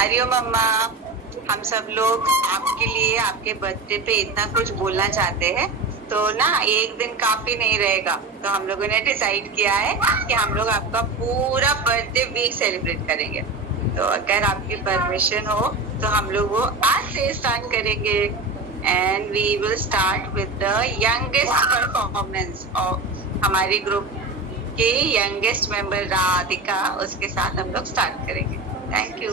हरिओम अम्मा। हम सब लोग आपके लिए आपके बर्थडे पे इतना कुछ बोलना चाहते हैं, तो ना एक दिन काफी नहीं रहेगा। तो हम लोगों ने डिसाइड किया है कि हम लोग आपका पूरा बर्थडे वीक सेलिब्रेट करेंगे। तो अगर आपकी परमिशन हो तो हम लोग वो आज से स्टार्ट करेंगे। And we will start with the youngest performance of हमारे ग्रुप के यंगेस्ट मेंबर राधिका, उसके साथ हम लोग स्टार्ट करेंगे। Thank you.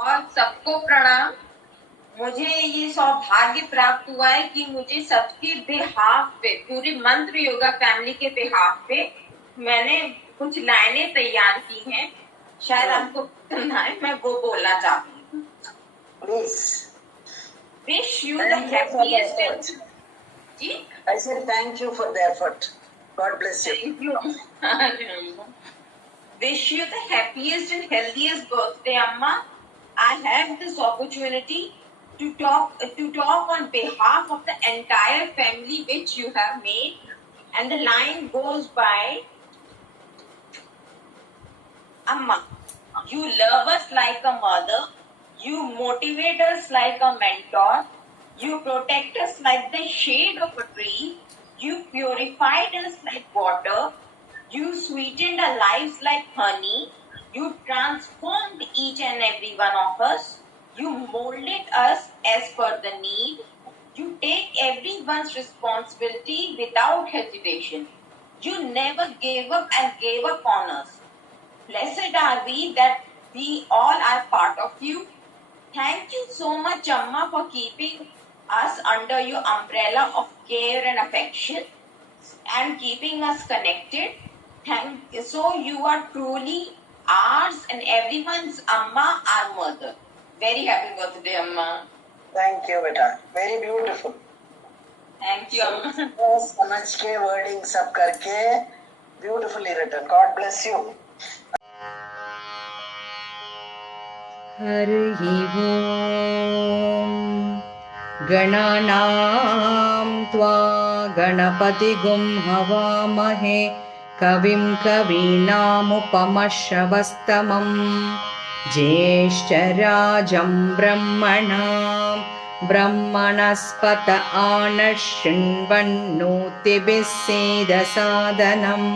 और सबको प्रणाम। मुझे ये सौभाग्य प्राप्त हुआ है कि मुझे सबके बिहाफ पे, पूरी मंत्र योगा फैमिली के बिहाफ पे मैंने कुछ लाइनें तैयार की हैं। शायद आपको पसंद आए, मैं वो बोलना चाहती हूँ। Please. Wish you the happiest. Ji? I said thank you for the effort. God bless you. Thank you. Wish you the happiest and healthiest birthday, Amma. I have this opportunity to talk on behalf of the entire family which you have made, and the line goes by, Amma, you love us like a mother, you motivate us like a mentor, you protect us like the shade of a tree, you purified us like water, you sweetened our lives like honey, you transformed each and every one of us, you molded us as per the need, you take everyone's responsibility without hesitation. You never gave up and gave up on us. Blessed are we that we all are part of you. Thank you so much, Amma, for keeping us under your umbrella of care and affection and keeping us connected. So you are truly ours and everyone's Amma, our mother. Very happy birthday, Amma. Thank you, beta. Very beautiful. Thank you, Amma. समझ के wording सब करके beautifully written. God bless you. हरिः ओम् गणानां त्वा गणपतिगुं हवामहे कविं कवीनामुपमश्रवस्तमं ज्येष्ठराजं ब्रह्मणां ब्रह्मणस्पत आनशृण्वन्नोतिभिः सीदसादनम्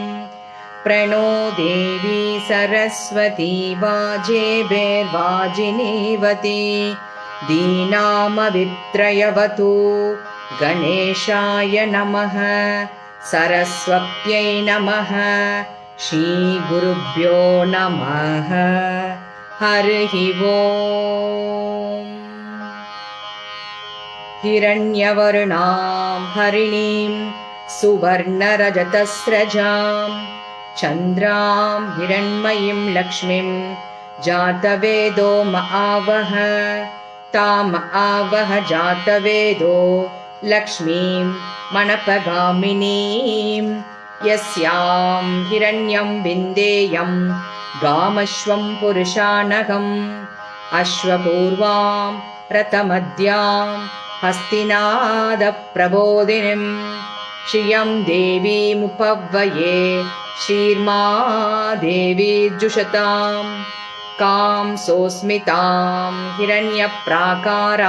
प्रणो देवी सरस्वती वाजेभिर्वाजिनीवती दीनामवित्रयवतु गणेशाय नमः सरस्वत्यै नमः श्रीगुरुभ्यो नमः हरिः ओम् हिरण्यवर्णां हरिणीं सुवर्णरजतस्रजां चन्द्रां हिरण्मयीं लक्ष्मीं जातवेदो महावह ताम आवह जातवेदो लक्ष्मीं मनपगामिनीं यस्यां हिरण्यं विन्देयं गामश्वं पुरुषानघम् अश्वपूर्वां रथमद्यां हस्तिनादप्रबोधिनीं श्रियं देवीमुपह्वये श्रीर्मा देवी जुषतां कां सोऽस्मितां हिरण्यप्राकाराम्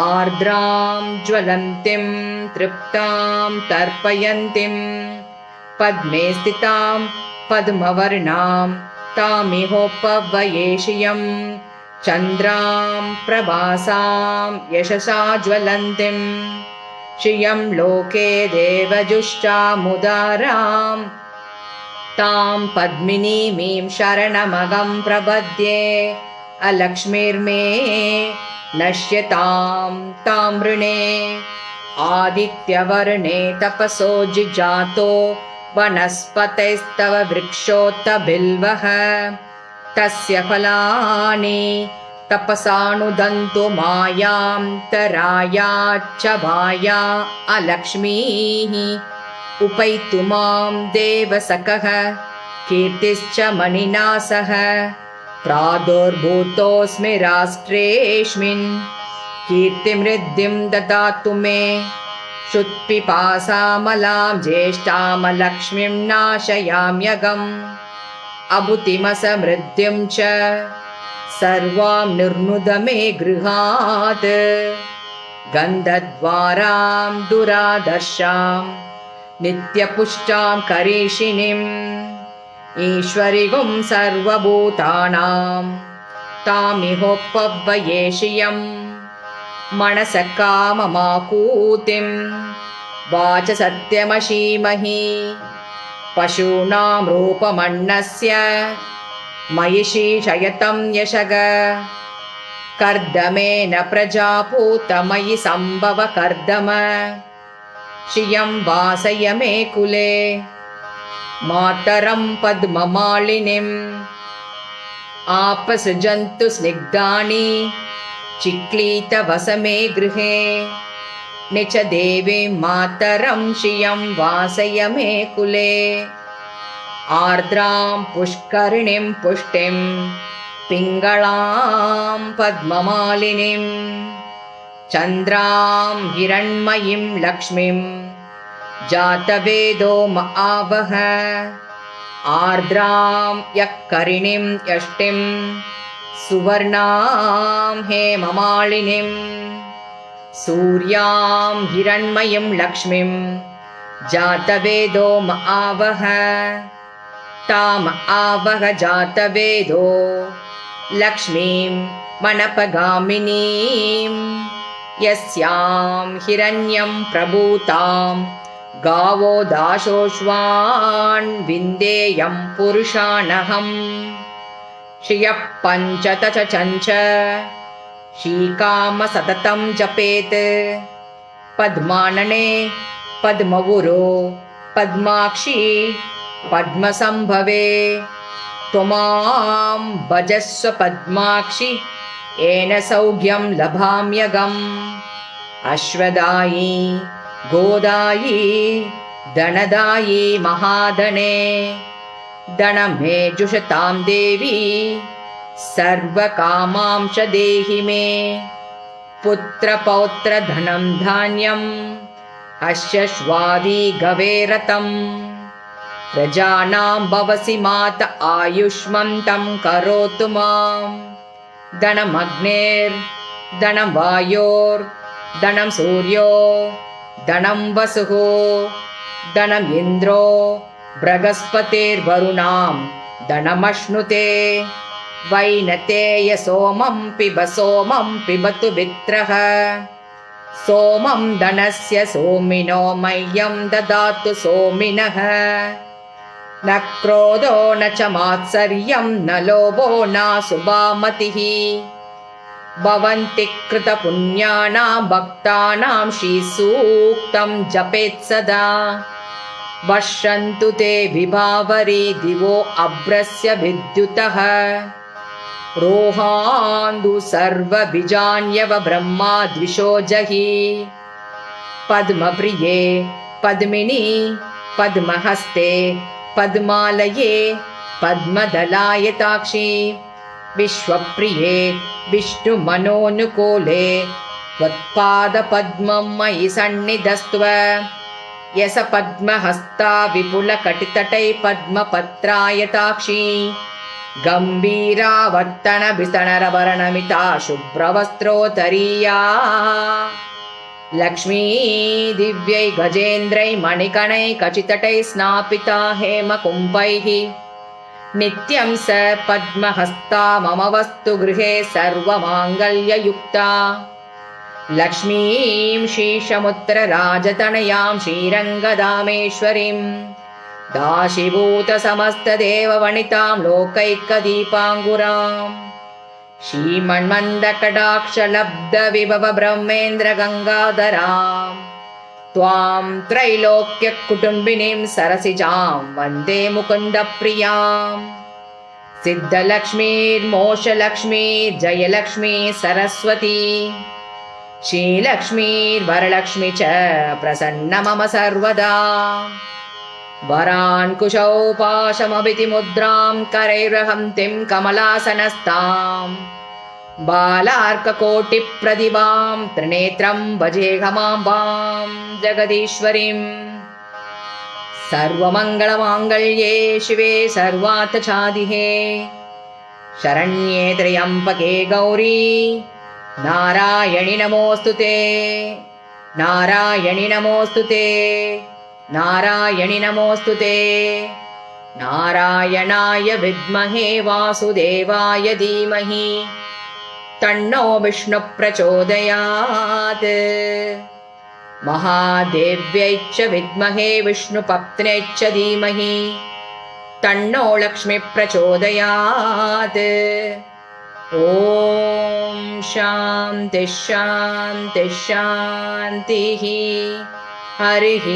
आर्द्रां ज्वलन्तीं तृप्तां तर्पयन्तीं पद्मे स्थितां पद्मवर्णां तामिहोपह्वये श्रियं चन्द्रां प्रभासां यशसा ज्वलन्तीं श्रियं लोके देवजुष्टामुदारां तां पद्मिनीमीं शरणमगं प्रपद्ये अलक्ष्मीर्मे नश्यतां तां वृणे आदित्यवर्णे तपसो जिजातो वनस्पतैस्तव वृक्षोत बिल्वः तस्य फलानि तपसानुदन्तु मायां तरायाच्च वाया अलक्ष्मीः उपैतु मां देवसखः कीर्तिश्च मणिना सह प्रादुर्भूतोऽस्मि राष्ट्रेऽस्मिन् कीर्तिमृद्धिं ददातु मे क्षुत्पिपासामलां ज्येष्ठामलक्ष्मीं नाशयाम्यगम् अभूतिमसमृद्धिं च सर्वां निर्नुद मे गृहात् गन्धद्वारां दुरादर्शां नित्यपुष्टां करीषिणीम् ईश्वरिगुं सर्वभूतानां तामिहोपह्वये श्रियं मनसः काममाकूतिं वाच सत्यमशीमहि पशूनां रूपमन्नस्य मयि शीर्षयतं यशग कर्दमेन प्रजापूतमयि सम्भव कर्दम श्रियं वासय मे कुले मातरं पद्ममालिनीम् आपसृजन्तु स्निग्धानि चिक्लीतवसमे गृहे निच देवीं मातरं श्रियं वासय मे कुले आर्द्रां पुष्करिणीं पुष्टिं पिङ्गळां पद्ममालिनीं चन्द्रां हिरण्मयीं लक्ष्मीं जातवेदो महावह आर्द्रां यक्करिणीं यष्टिं सुवर्णां हेममालिनीं सूर्यां हिरण्मयीं लक्ष्मीं जातवेदो महावह ताम आवह जातवेदो लक्ष्मीं मनपगामिनीं यस्यां हिरण्यं प्रभूतां गावो दाशोश्वान् विन्देयं पुरुषानहम् श्रियः पञ्चतचञ्च शीकाम सततं जपेत् पद्मानने पद्मवुरो पद्माक्षी पद्मसम्भवे त्वमां भजस्व पद्माक्षि येन सौख्यं लभाम्यगम् अश्वदायी गोदायी धनदायी महाधने धनमे जुषतां देवी सर्वकामां च देहि मे पुत्रपौत्रधनं धान्यम् अश्वश्वादी गवेरतम् प्रजानां भवसि मात आयुष्मन्तं करोतु मां धनमग्नेर् धनं वायोर् धनं सूर्यो धनं वसुः धनम् इन्द्रो बृहस्पतिर्वरुणां धनमश्नुते वैनतेय सोमं पिबतु वित्रः सोमं धनस्य सोमिनो मह्यं ददातु सोमिनः न क्रोधो न च मात्सर्यं न लोभो न शुभामतिः भवन्ति कृतपुण्यानां भक्तानां श्रीसूक्तं जपेत् सदा वर्षन्तु ते विभावरी दिवो अभ्रस्य विद्युतः रोहान्दु सर्वबीजान्यव ब्रह्मा द्विषो जहि पद्मप्रिये पद्मिनी पद्महस्ते पद्मालये पद्मदलायताक्षी विश्वप्रिये विष्णुमनोनुकूले त्वत्पादपद्मं मयि सन्निधस्त्व यस पद्महस्ता विपुलकटितटै पद्मपत्रायताक्षी गम्भीरावर्तनभिसनरवर्णमिता शुभ्रवस्त्रोत्तरीया लक्ष्मी दिव्यै गजेन्द्रै मणिकणै कचितटै स्नापिता हेमकुम्भैः नित्यं स पद्महस्ता मम वस्तु गृहे सर्वमाङ्गल्ययुक्ता लक्ष्मीं शीशमुत्तरराजतनयां श्रीरङ्गधामेश्वरीं दाशीभूतसमस्तदेववनितां लोकैकदीपाङ्गुरां श्रीमन्मन्दकटाक्षलब्धविभव ब्रह्मेन्द्रगङ्गाधरां त्वां त्रैलोक्यकुटुम्बिनीं सरसिजां वन्दे मुकुन्दप्रियां सिद्धलक्ष्मीर्मोक्षलक्ष्मीर्जयलक्ष्मी सरस्वती श्रीलक्ष्मीर्वरलक्ष्मी च प्रसन्न मम सर्वदा वरान्कुशौ पाशमभितिमुद्रां करैर्हन्तीं कमलासनस्तां बालार्ककोटिप्रतिभां त्रिनेत्रं भजेऽहमाम्बां जगदीश्वरीं सर्वमङ्गलमाङ्गल्ये शिवे सर्वार्थसाधिके शरण्ये त्र्यम्बके गौरी नारायणि नमोऽस्तुते नारायणि नमोऽस्तुते नारायणि नमोऽस्तुते नारायणाय विद्महे वासुदेवाय धीमहि तन्नो विष्णुः प्रचोदयात् महादेव्यै च विद्महे विष्णुपत्न्यै च धीमहि तन्नो लक्ष्मी प्रचोदयात् ॐ शान्ति शान्ति शान्तिः हरिः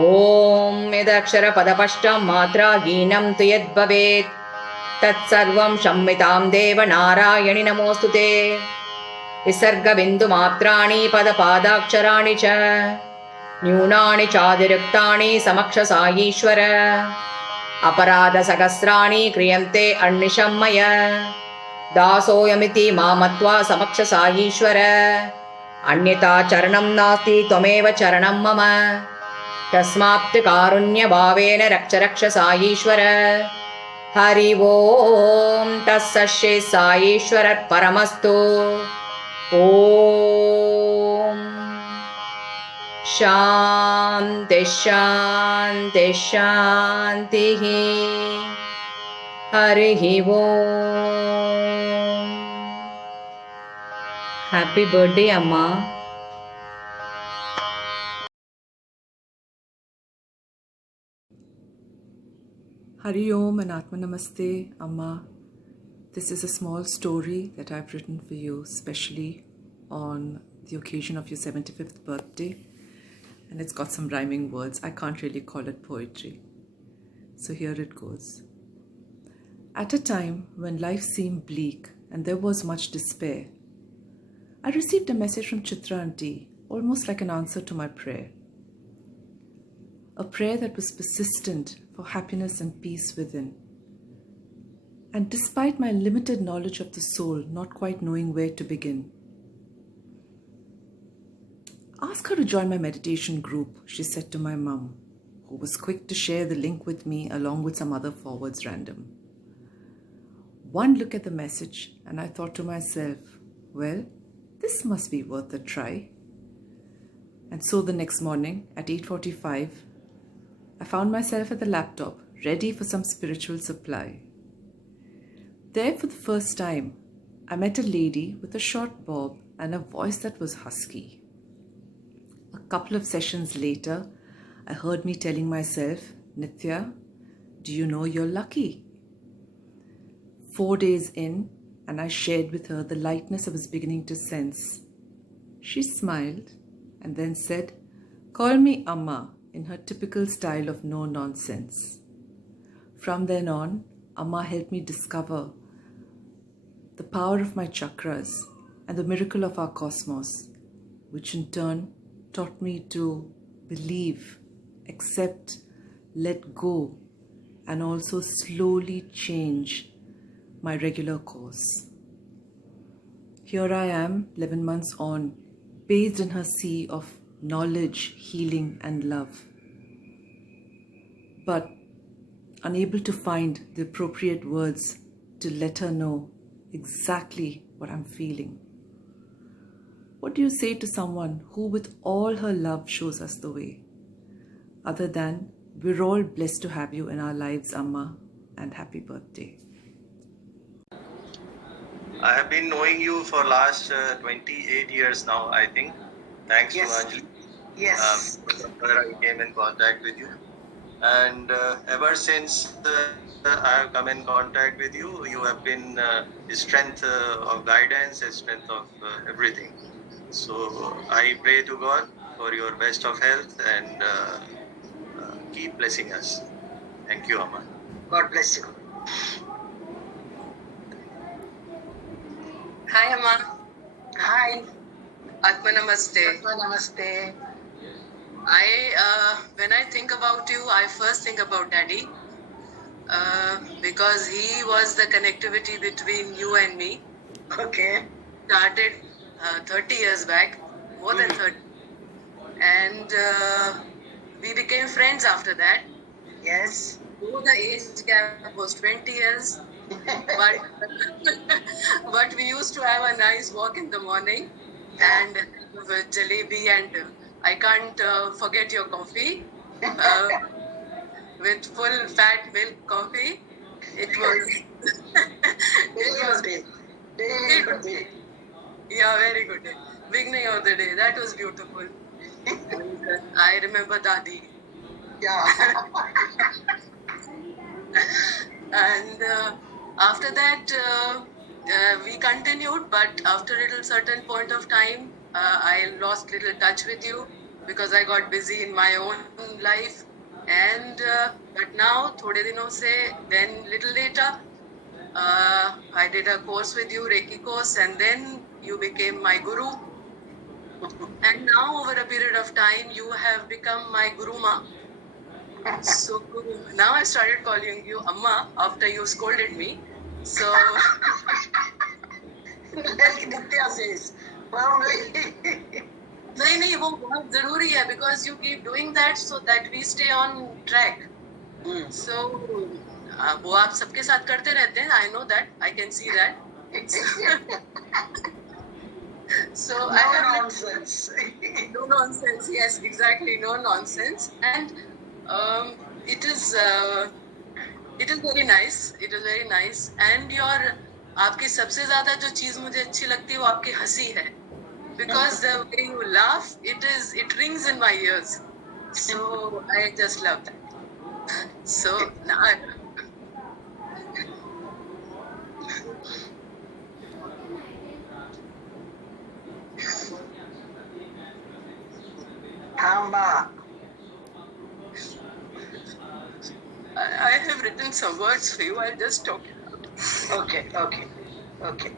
ॐ यदक्षरपदपष्टं मात्रा हीनं तु यद्भवेत् तत्सर्वं संहितां देव नारायणि नमोऽस्तुते विसर्गबिन्दुमात्राणि पदपादाक्षराणि च न्यूनानि चातिरिक्तानि समक्षसायीश्वर अपराधसहस्राणि क्रियन्ते अह्निशं मया दासोऽयमिति मामत्वा समक्षसायीश्वर अन्यथा चरणं नास्ति त्वमेव चरणं मम तस्मात् कारुण्यभावेन रक्ष रक्ष सायीश्वर हरि ओं तत्सश्री सायीश्वरपरमस्तु ॐ शान्ति शान्ति शान्तिः हरिः ओं हैप्पी बर्थडे अम्मा Hari Om and Atma Namaste, Amma. This is a small story that I've written for you, especially on the occasion of your 75th birthday. And it's got some rhyming words. I can't really call it poetry. So here it goes. At a time when life seemed bleak and there was much despair, I received a message from Chitra Aunty, almost like an answer to my prayer. A prayer that was persistent for happiness and peace within. And despite my limited knowledge of the soul, not quite knowing where to begin. Ask her to join my meditation group, she said to my mum, who was quick to share the link with me along with some other forwards random. one look at the message and I thought to myself, well, this must be worth a try. And so the next morning at 8:45, I found myself at the laptop, ready for some spiritual supply. There for the first time, I met a lady with a short bob and a voice that was husky. A couple of sessions later, I heard me telling myself, Nithya, do you know you're lucky? 4 days in, and I shared with her the lightness I was beginning to sense. She smiled and then said, call me Amma, in her typical style of no nonsense. From then on, Amma helped me discover the power of my chakras and the miracle of our cosmos, which in turn taught me to believe, accept, let go, and also slowly change my regular course. Here I am, 11 months on, bathed in her sea of knowledge, healing, and love, but unable to find the appropriate words to let her know exactly what I'm feeling. What do you say to someone who with all her love shows us the way? Other than, we're all blessed to have you in our lives, Amma, and happy birthday. I have been knowing you for last 28 years now, I think. Thanks Yes. to Anjali. Yes. Where I came in contact with you. And ever since I have come in contact with you, you have been a strength of guidance, a strength of everything. So I pray to God for your best of health and keep blessing us. Thank you, Amma. God bless you. Hi, Amma. Hi. Atma Namaste. Namaste. When I think about you, I first think about Daddy because he was the connectivity between you and me. Okay. Started 30 years back, more than 30. And we became friends after that. Yes. Though the age gap was 20 years, but but we used to have a nice walk in the morning and with jalebi, and I can't forget your coffee with full fat milk coffee. It was it was Day. Day good day. yeah, very good day. Beginning of the day, that was beautiful. And, I remember Dadi. Yeah. And after that we continued, but after a little certain point of time I lost little touch with you because I got busy in my own life. And but now thode dinon se, then little later I did a course with you, Reiki course, and then you became my guru. And now over a period of time you have become my guru ma. So now I started calling you Amma after you scolded me. So Like Nitya says, firmly. नहीं वो बहुत जरूरी है because you keep doing that so that we stay on track. So वो आप सबके साथ करते रहते हैं. I know that. I can see that. So No I have nonsense. no nonsense. Yes, exactly, no nonsense. And it is very nice. It is very nice. And your आपकी सबसे ज़्यादा जो चीज़ मुझे अच्छी लगती है वो आपकी हंसी है. Because the way you laugh, it rings in my ears. So I just love that. So now Amma. I have written some words for you. I'll just talk it out. Okay. Okay.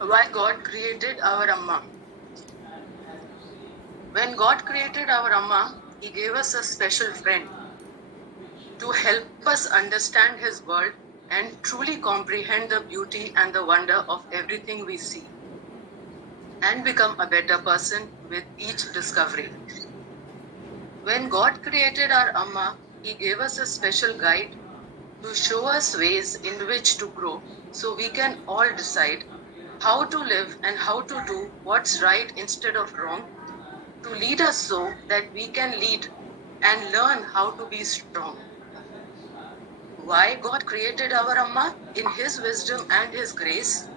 Why God created our Amma. When God created our Amma, He gave us a special friend to help us understand His world and truly comprehend the beauty and the wonder of everything we see. and become a better person with each discovery. When God created our Amma, He gave us a special guide to show us ways in which to grow so we can all decide how to live and how to do what's right instead of wrong, to lead us so that we can lead and learn how to be strong. Why God created our Amma in His wisdom and His grace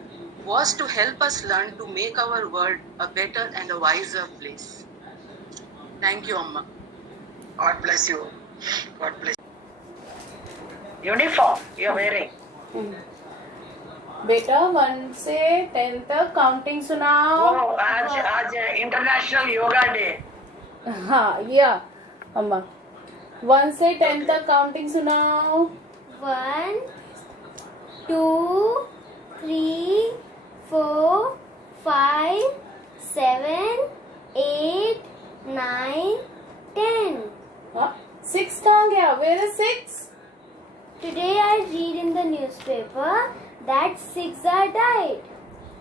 was to help us learn to make our world a better and a wiser place. Thank you, Amma. God bless you. God bless you. Uniform you're wearing. बेटा 1 से 10 तक counting सुनाओ. आज international yoga day. हाँ या अम्मा 1 से 10 तक काउंटिंग सुनाओ. 1 2 3 4 5 7 8 9 10. 6 कहाँ गया? Where is 6? Today I read in the newspaper that 6 are died.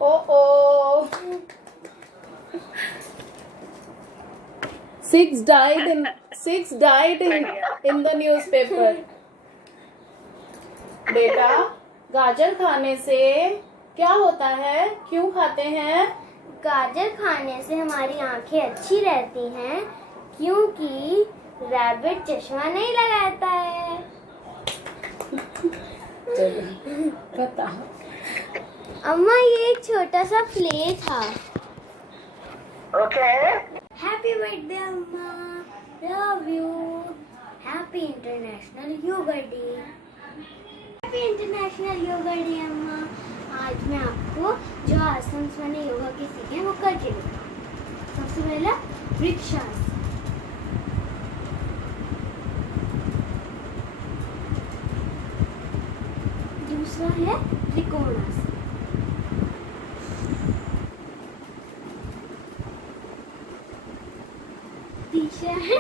Oh. 6 died in the newspaper. बेटा गाजर खाने से क्या होता है? क्यों खाते हैं? गाजर खाने से हमारी आंखें अच्छी रहती हैं क्योंकि रैबिट चश्मा नहीं लगाता है. बता. अम्मा ये एक छोटा सा प्ले था. ओके. हैप्पी बर्थडे अम्मा. Love you. Happy international yoga day. Happy international yoga day अम्मा. आज मैं आपको जो आसन मैंने योगा के सीखे हैं वो करके दिखाऊं. सबसे पहला वृक्षासन. दूसरा है त्रिकोणासन. तीसरा है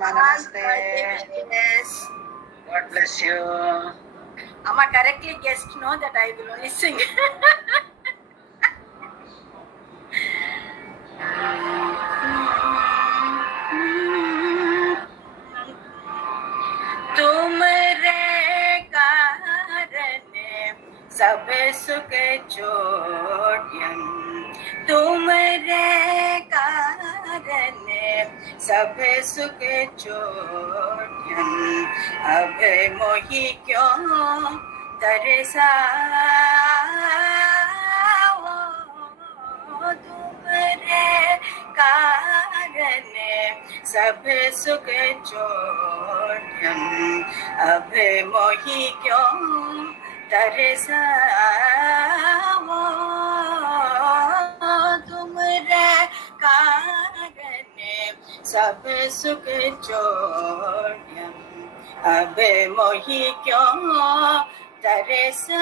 Namaste. God bless you. Amma correctly guessed, no, that I will only sing. तुमरे कारण सब सुख छोड़्यं. तुमरे कारण सब सुख छोड़्यं. अब मोहि क्यों तरसाओ. तुमरे कारण सब सुख छोड़्यं. अब मोहि क्यों तरसाओ. तुमरे कारण सब सुख छोड़्यं. अब मोहि क्यों तरसाओ.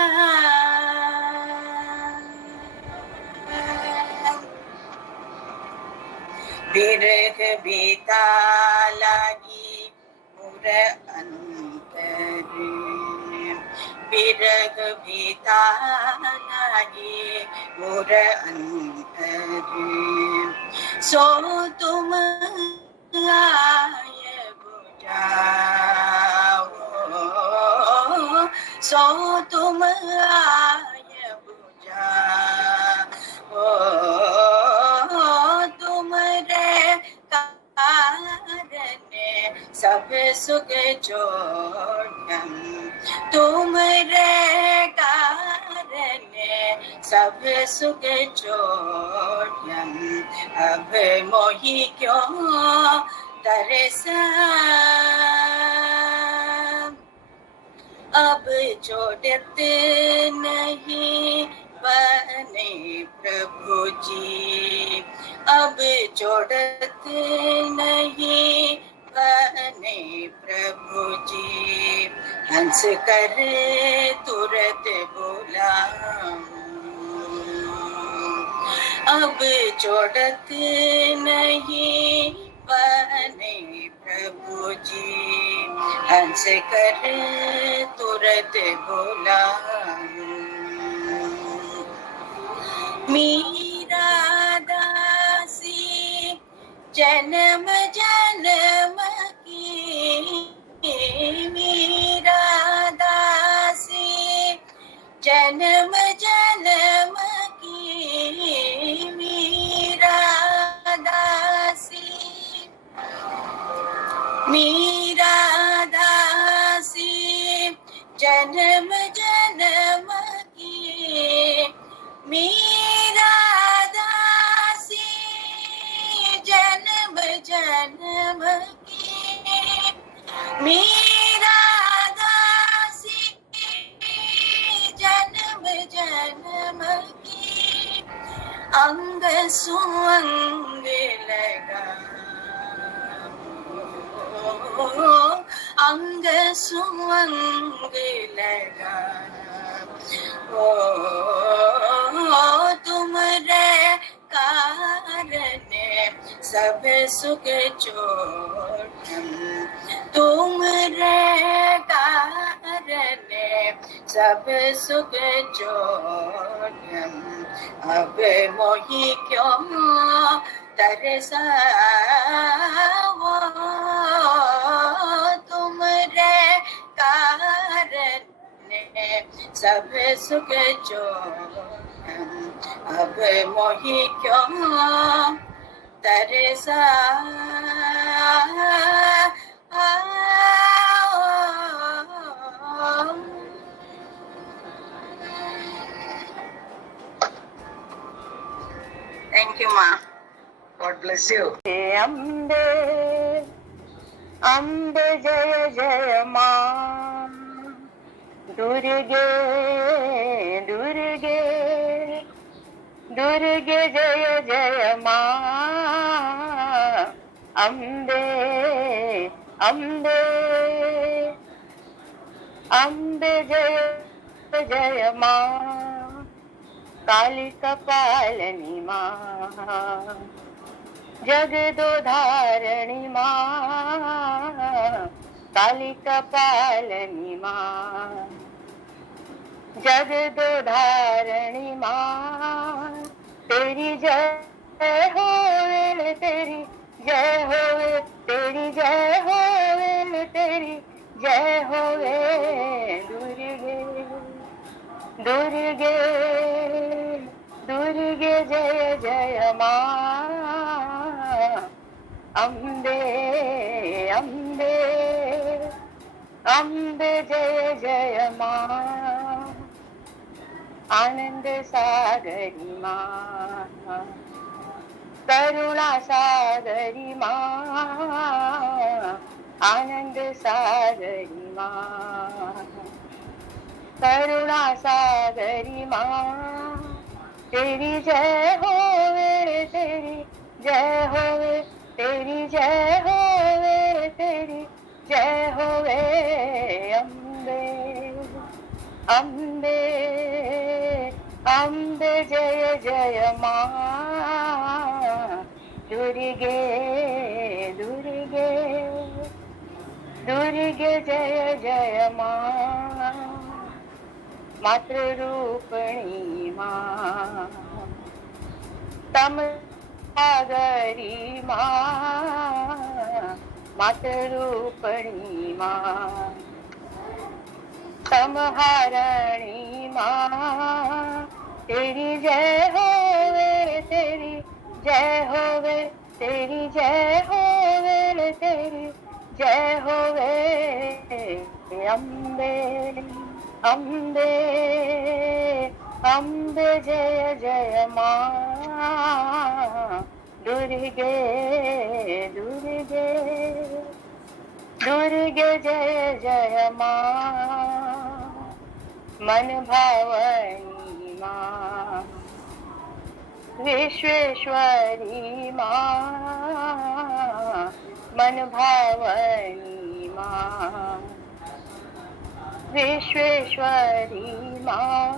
बिरह बीता लागी मुर अंतर. बिरह बीता लागी मुर अंतर. सो तुम आए बुझाओ. सो तुम आए बुझाओ. तुमरे कारण सब सुख छोड़्यं. तुमरे कारण सब सुख छोड़्यं. अब मोहि क्यों तरसाओ. अब छोड़त नहीं बने प्रभु जी. अब छोड़त नहीं बने प्रभु जी. हंस कर तुरंत बुलाऊं. अब छोड़त नहीं बने प्रभु जी. हंस कर तुरंत बुलाऊं. मीरा दासी जन्म जन्म की, मीरा दासी जन्म जन्म की, मीरा दासी, मीरा दासी जन्म जन्म की, मीरा दासी जन्म जन्म की, मीरा दासी जन्म जन्म की, अंग सुअंग लगा, अंग सुअंग लगा, ओ तुमरे कारण सब सुख छोड़म, तुमरे कारण सब सुख छोड़म, अब मोही क्यों तरसावो, तुमरे कारण सब सुख छोड़म, अब मोही क्यों तरसा। Thank you, Ma. God bless you. Ambe Ambe जय जय मां, दुर्गे दुर्गे दुर्गे जय जय मां, अम्बे अम्बे अम्बे जय जय मां, काली कपालिनी मां, जगदोधारिणी मां, काली कपालिनी मां, जगदोधारिणी मां, तेरी जय होवे, तेरी जय होवे, तेरी जय होवे, तेरी जय होवे, दुर्गे दुर्गे दुर्गे जय जय मां, अम्बे अम्बे अम्बे जय जय मां, आनंद सागरी मां, करुणा सागरी मां, आनंद सागरी मां, करुणा सागरी मां, तेरी जय होवे, तेरी जय होवे, तेरी जय होवे, तेरी जय होवे, अम्बे अम्बे अम्बे जय जय मां, दुर्गे दुर्गे दुर्गे जय जय मां, मातृरूपिणी मां, तम सागरी मां, मातृरूपिणी मां, तमहारणी मां, तेरी जय होवे, तेरी जय होवे, तेरी जय होवे, तेरी जय होवे, अम्बे अम्बे अम्बे जय जय मां, दुर्गे दुर्गे दुर्गे जय जय मां, मन भावनी मां, विश्वेश्वरी मां, मन भावनी मां, विश्वेश्वरी मां,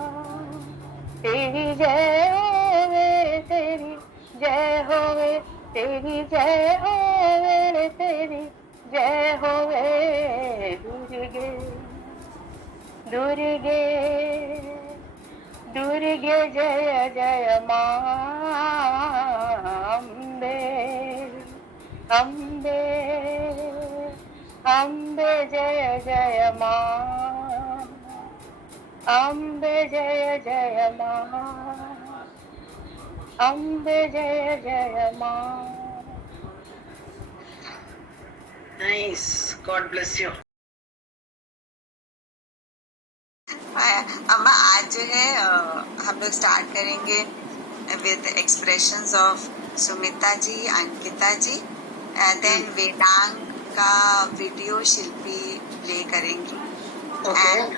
तेरी जय होवे, तेरी जय होवे, तेरी जय होवे, तेरी जय होवे, दुर्गे दुर्गे दुर्गे ಊರಿಗೆ ಜಯ ಜಯ ಮಾಂಬೆ ಅಂಬೆ ಅಂಬೆ ಜಯ ಜಯ ಮಾ ಅಂಬೆ ಜಯ ಜಯ ಮಾ ಅಂಬೆ ಜಯ ಜಯ ಮಾ. Nice. God bless you. अम्मा आज जो है हम लोग स्टार्ट करेंगे with expressions of Sumita ji, Ankita ji, then Vedang का वीडियो शिल्पी प्ले करेंगी एंड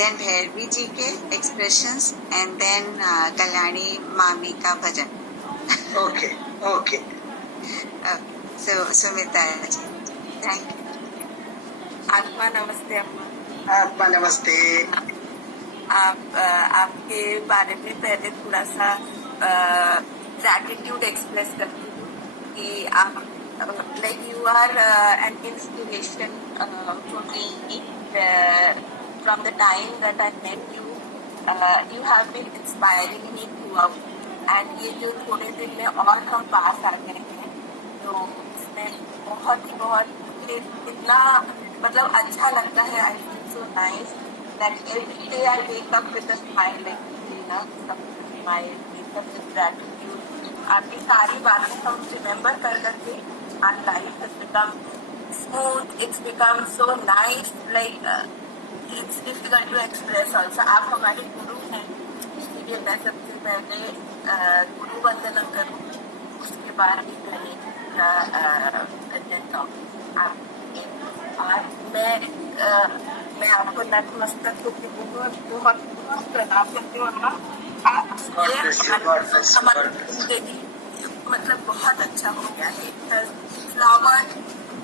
देन भैरवी जी के एक्सप्रेशंस एंड देन कल्याणी मामी का भजन. Okay. Okay. So Sumita ji, thank you. आत्मा नमस्ते अम्मा. आत्मा नमस्ते. आपके बारे में पहले थोड़ा सा ग्रैटिट्यूड एक्सप्रेस करती हूँ कि आप like you are an inspiration for me. From the time that I met you, you have been inspiring me throughout. And ये जो थोड़े दिन में और हम पास आ गए हैं, तो इसमें बहुत इतना मतलब अच्छा लगता है. I feel so nice that every day I wake up with a smile, like smile, wake up with gratitude. आपकी सारी बातें हम रिमेम्बर कर करके our life has become smooth, it's become so nice, like it's difficult to express also. आप हमारे गुरु हैं, इसलिए मैं सबसे पहले गुरु वंदना करूँगी, उसके बाद भी मैंने और मैं आपको नतमस्तक होकर बहुत बहुत प्रणाम करती हूँ अम्मा. हमारी जिंदगी मतलब बहुत अच्छा हो गया है. Flower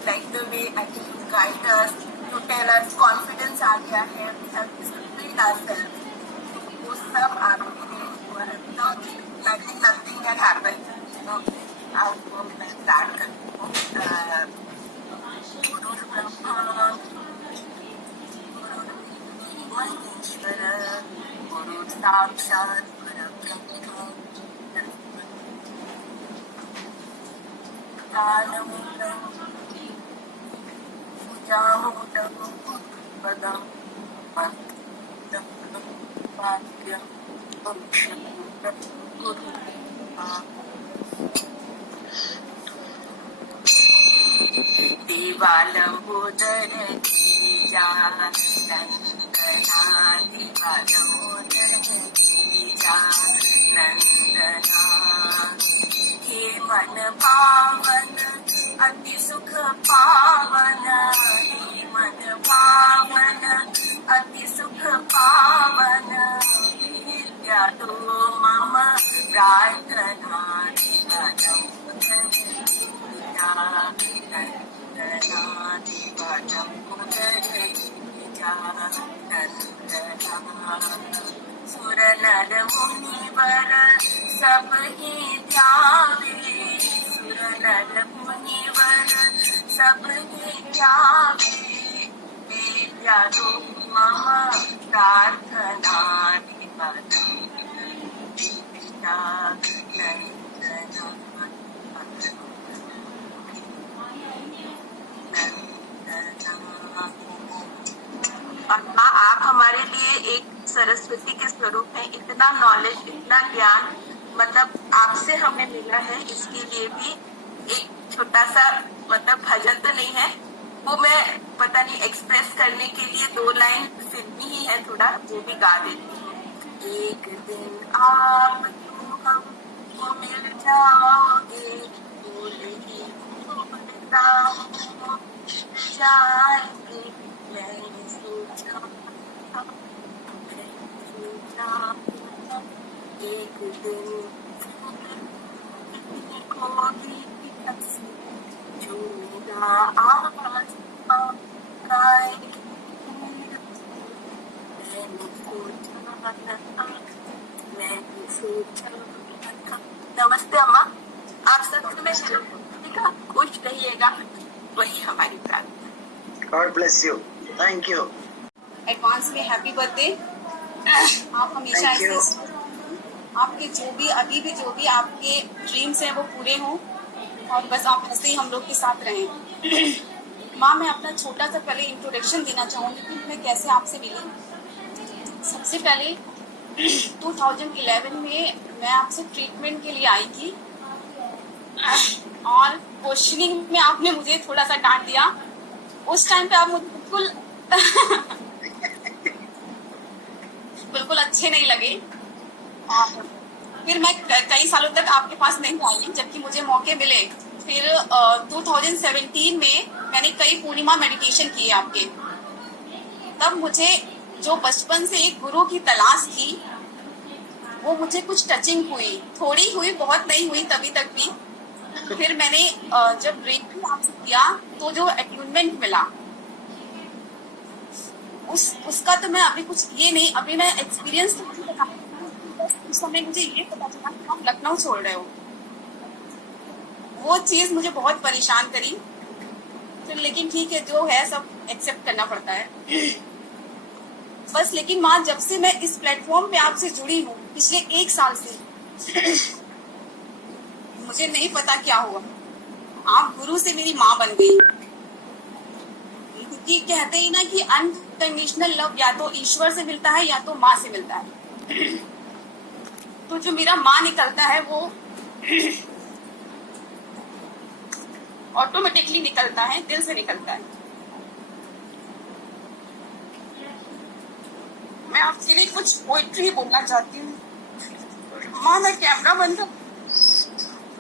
like the way I think you guide us, you tell us, confidence आ गया है, वी हैव डिसिप्लिन्ड आवरसेल्फ. वो सब आपके नथिंग कैन हैपन. आपको मैं स्टार्ट करती हूँ. गुरु ब्रह्मा महेश्वर गुरु साक्षात परब्रह्म ज्ञानमूलं सुजामूलं पदं वाक्यं गुरु देवालंबोदर जा नंदना, देवालंबोदर जा नंदना. हे मन पावन अति सुख पावन, हे मन पावन अति सुख पावन. विद्या तो मम प्रार्थना देवालंबोदर जा नंदना, देवालंबोदर जा नंदना. सुर नर मुनिवर सब ही ध्यावे, सुर नर मुनिवर सब ही ध्यावे. विद्या तो मम प्रार्थना देवालंबोदर नंदना. अम्मा आप हमारे लिए एक सरस्वती के स्वरूप हैं. इतना नॉलेज, इतना ज्ञान मतलब आपसे हमें मिला है. इसके लिए भी एक छोटा सा मतलब भजन तो नहीं है, वो मैं पता नहीं एक्सप्रेस करने के लिए 2 लाइन फिल्मी ही है थोड़ा, वो भी गा देती हूँ. एक दिन आप हमको मिल जाओगे, भूल ही जाएंगे. मैंने सोचा एक दिन को भी जो मेरा आवाज गाएगी. मैंने सोचा. नमस्ते अम्मा. आप सब में खुश रहिएगा, वही हमारी प्रार्थना. God bless you. Thank you. Advance में हैप्पी बर्थडे आप हमेशा Thank you. ऐसे आपके अभी भी जो भी आपके ड्रीम्स हैं वो पूरे हों और बस आप ऐसे ही हम लोग के साथ रहें। माँ, मैं अपना छोटा सा पहले इंट्रोडक्शन देना चाहूँगी कि मैं कैसे आपसे मिली। सबसे पहले 2011 में मैं आपसे ट्रीटमेंट के लिए आई थी और क्वेश्चनिंग में आपने मुझे थोड़ा सा डांट दिया। उस टाइम पे आप मुझे बिल्कुल अच्छे नहीं लगे और फिर मैं कई सालों तक आपके पास नहीं आई, जबकि मुझे मौके मिले। फिर 2017 में मैंने कई पूर्णिमा मेडिटेशन किए आपके। तब मुझे जो बचपन से एक गुरु की तलाश थी वो मुझे कुछ टचिंग हुई, थोड़ी हुई, बहुत नहीं हुई तभी तक भी। फिर मैंने जब ब्रेक भी आपसे किया तो जो अट्यूनमेंट मिला उसका तो मैं अभी कुछ ये नहीं, अभी मैं एक्सपीरियंस तो नहीं बता, उस समय मुझे ये पता चला कि आप लखनऊ छोड़ रहे हो। वो चीज मुझे बहुत परेशान करी फिर, लेकिन ठीक है, जो है सब एक्सेप्ट करना पड़ता है बस। लेकिन माँ, जब से मैं इस प्लेटफॉर्म पे आपसे जुड़ी हूँ पिछले 1 साल से मुझे नहीं पता क्या हुआ, आप गुरु से मेरी माँ बन गई। क्योंकि कहते ही ना कि अनकंडीशनल लव या तो ईश्वर से मिलता है या तो माँ से मिलता है। तो जो मेरा माँ निकलता है वो ऑटोमेटिकली निकलता है, दिल से निकलता है। मैं आपके लिए कुछ पोइट्री बोलना चाहती हूँ। माँ, मैं कैमरा बंद कर।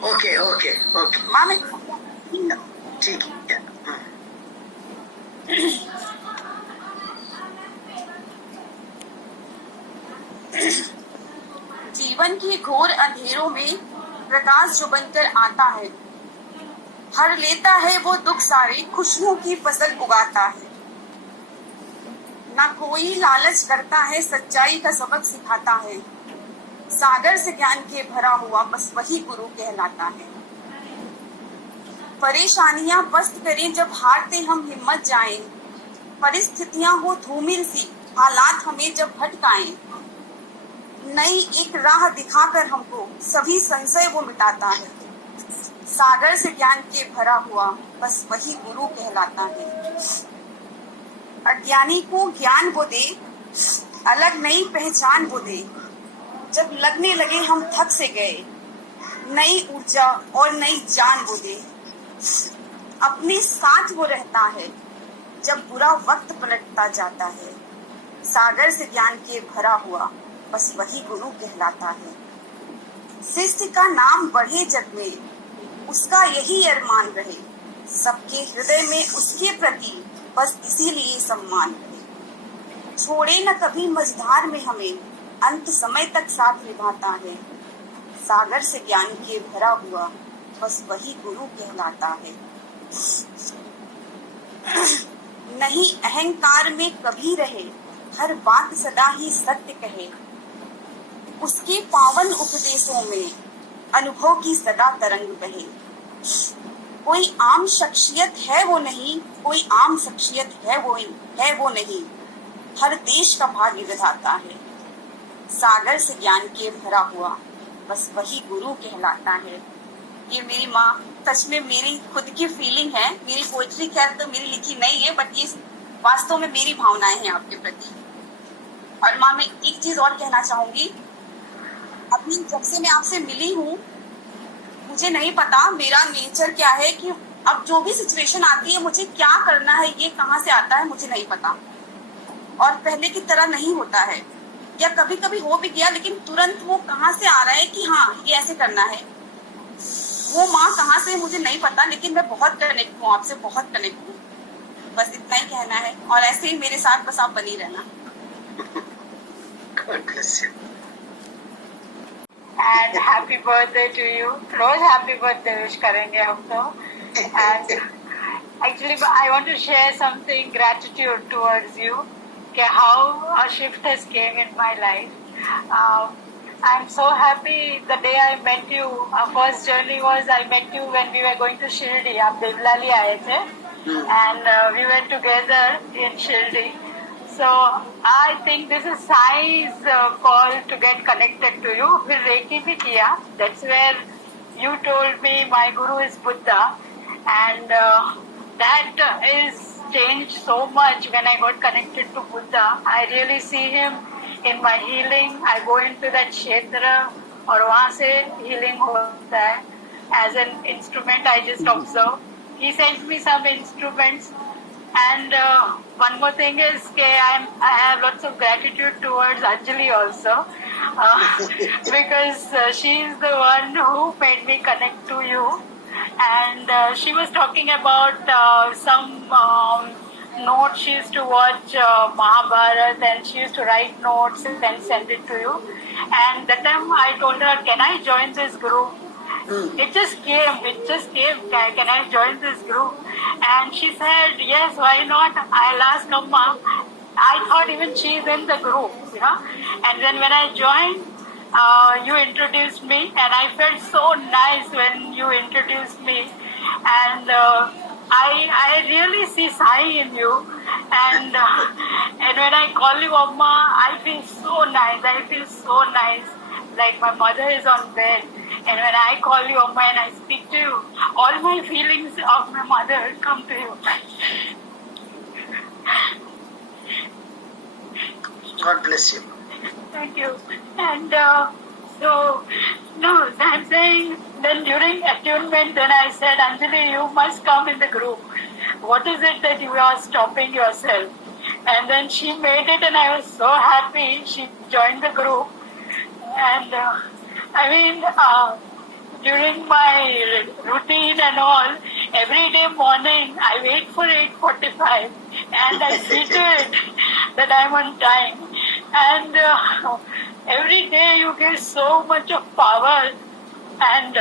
ओके ओके ओके माँ, मैं ठीक है। जीवन के घोर अंधेरों में प्रकाश जो बनकर आता है, हर लेता है वो दुख सारे, खुशियों की फसल उगाता है। ना कोई लालच करता है, सच्चाई का सबक सिखाता है। सागर से ज्ञान के भरा हुआ बस वही गुरु कहलाता है। परेशानियां पस्त करें जब हारते हम हिम्मत जाएं, परिस्थितियां हो धूमिल सी, हालात हमें जब भटकाएं, नई एक राह दिखाकर हमको सभी संशय वो मिटाता है। सागर से ज्ञान के भरा हुआ बस वही गुरु कहलाता है। अज्ञानी को ज्ञान वो दे, अलग नई पहचान वो दे। जब लगने लगे हम थक से गए, नई ऊर्जा और नई जान वो दे। अपने साथ वो रहता है जब बुरा वक्त पलटता जाता है। सागर से ज्ञान के भरा हुआ बस वही गुरु कहलाता है। शिष्य का नाम बढ़े जग में, उसका यही अरमान रहे। सबके हृदय में उसके प्रति बस इसीलिए सम्मान रहे। छोड़े न कभी मझधार में हमें, अंत समय तक साथ निभाता है। सागर से ज्ञान के भरा हुआ बस वही गुरु कहलाता है। नहीं अहंकार में कभी रहे, हर बात सदा ही सत्य कहे। उसके पावन उपदेशों में अनुभव की सदा तरंग बहे। कोई आम शख्सियत है वो नहीं, कोई आम शख्सियत है वो नहीं, हर देश का भाग्य विधाता है। सागर से ज्ञान के भरा हुआ बस वही गुरु कहलाता है। ये मेरी माँ, सच में मेरी खुद की फीलिंग है। मेरी पोएट्री खैर तो मेरी लिखी नहीं है, बट ये वास्तव में मेरी भावनाएं हैं आपके प्रति। और माँ, मैं एक चीज और कहना चाहूंगी। अभी जब से मैं आपसे मिली हूँ, मुझे नहीं पता मेरा नेचर क्या है, कि अब जो भी सिचुएशन आती है मुझे क्या करना है, ये कहाँ से आता है मुझे नहीं पता। और पहले की तरह नहीं होता है, या कभी कभी हो भी गया, लेकिन तुरंत वो कहाँ से आ रहा है कि हाँ ये ऐसे करना है, वो माँ कहाँ से मुझे नहीं पता। लेकिन मैं बहुत कनेक्ट हूँ आपसे, बहुत कनेक्ट हूँ। बस इतना ही कहना है, और ऐसे ही मेरे साथ बस आप बनी रहना। God bless you. And happy birthday to you. Rose happy birthday wish करेंगे हम तो. And actually I want to share something gratitude towards you. Okay, how a shift has came in my life. I'm so happy the day I met you. Our first journey was I met you when we were going to Shirdi. आप देवलाली आए थे, and we were together in Shirdi. So I think this is Sai's call to get connected to you. फिर recce भी किया. That's where you told me my guru is Buddha, and that is changed so much when I got connected to Buddha. I really see him in my healing. I go into that kshetra और वहाँ से healing होता है. As an instrument, I just observe. He sent me some instruments. And one more thing is that I have lots of gratitude towards Anjali also, because she is the one who made me connect to you. And she was talking about some notes. She used to watch Mahabharata, and she used to write notes and send it to you. And that time I told her, can I join this group? It just came. Can I join this group? And she said, yes, why not? I'll ask Amma. I thought even she's in the group, you know. And then when I joined, you introduced me, and I felt so nice when you introduced me. And I really see Sai in you. And when I call you Amma, I feel so nice. Like my mother is on bed. And when I call you Amma and I speak to you, all my feelings of my mother come to you. God bless you. Thank you. And so I'm saying, then during attunement, then I said, Anjali, you must come in the group. What is it that you are stopping yourself? And then she made it, and I was so happy. She joined the group. And during my routine and all, every day morning I wait for 8:45 and I see to it that I'm on time. And every day you give so much of power, and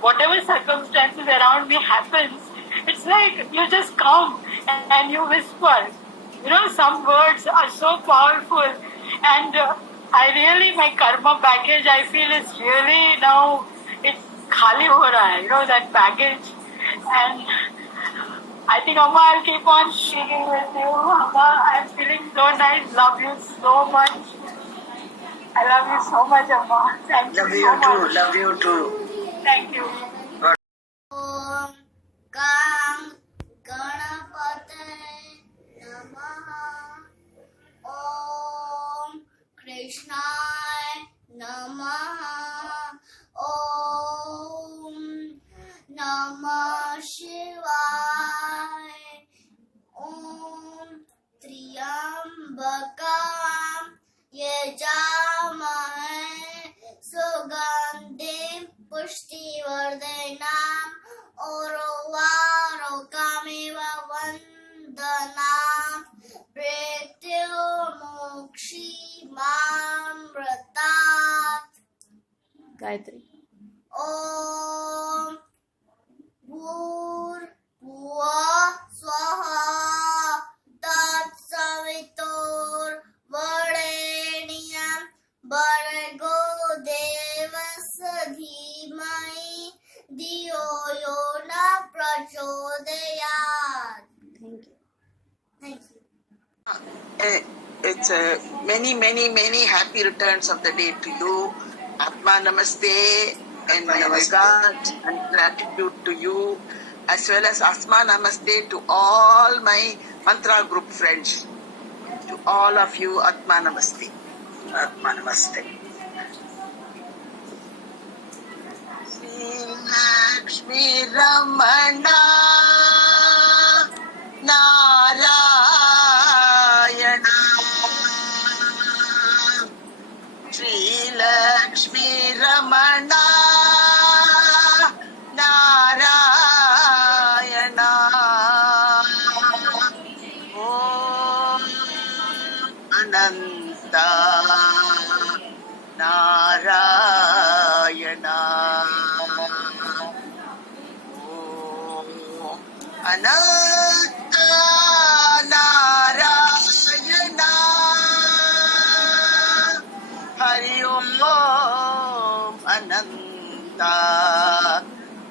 whatever circumstances around me happens, it's like you just come and you whisper. You know, some words are so powerful, and my karma baggage, I feel is really now, it's khali ho raha hai, you know, that baggage. And I think, Amma, I'll keep on shaking with you. Amma, I'm feeling so nice. Love you so much. I love you so much, Amma. Thank you so much. Love you too. Thank you. Om Gang Ganapataye Namaha. Om Krishnaya Namaha. Om Namah Shivaya. Om Triambakam Yajamahe Sugandhim Pushtivardanam Orvarokamiva Vandanam Prityo Mokshi Mamratat. Gayatri. Om Bhur Bhuva Swaha Tat Savitur Vareniyam Bhargo Devasya Dhimai Diyo Yona Prachodayat. Thank you. It's many happy returns of the day to you. Atma Namaste and my regards and gratitude to you, as well as Atma Namaste to all my mantra group friends. To all of you, Atma Namaste. Atma Namaste. Sri Lakshmi Ramana Narayana. Sri Lakshmi Ramana Narayana. Om Ananta Narayana. Om Ananta Narayana. Hari Om Ananta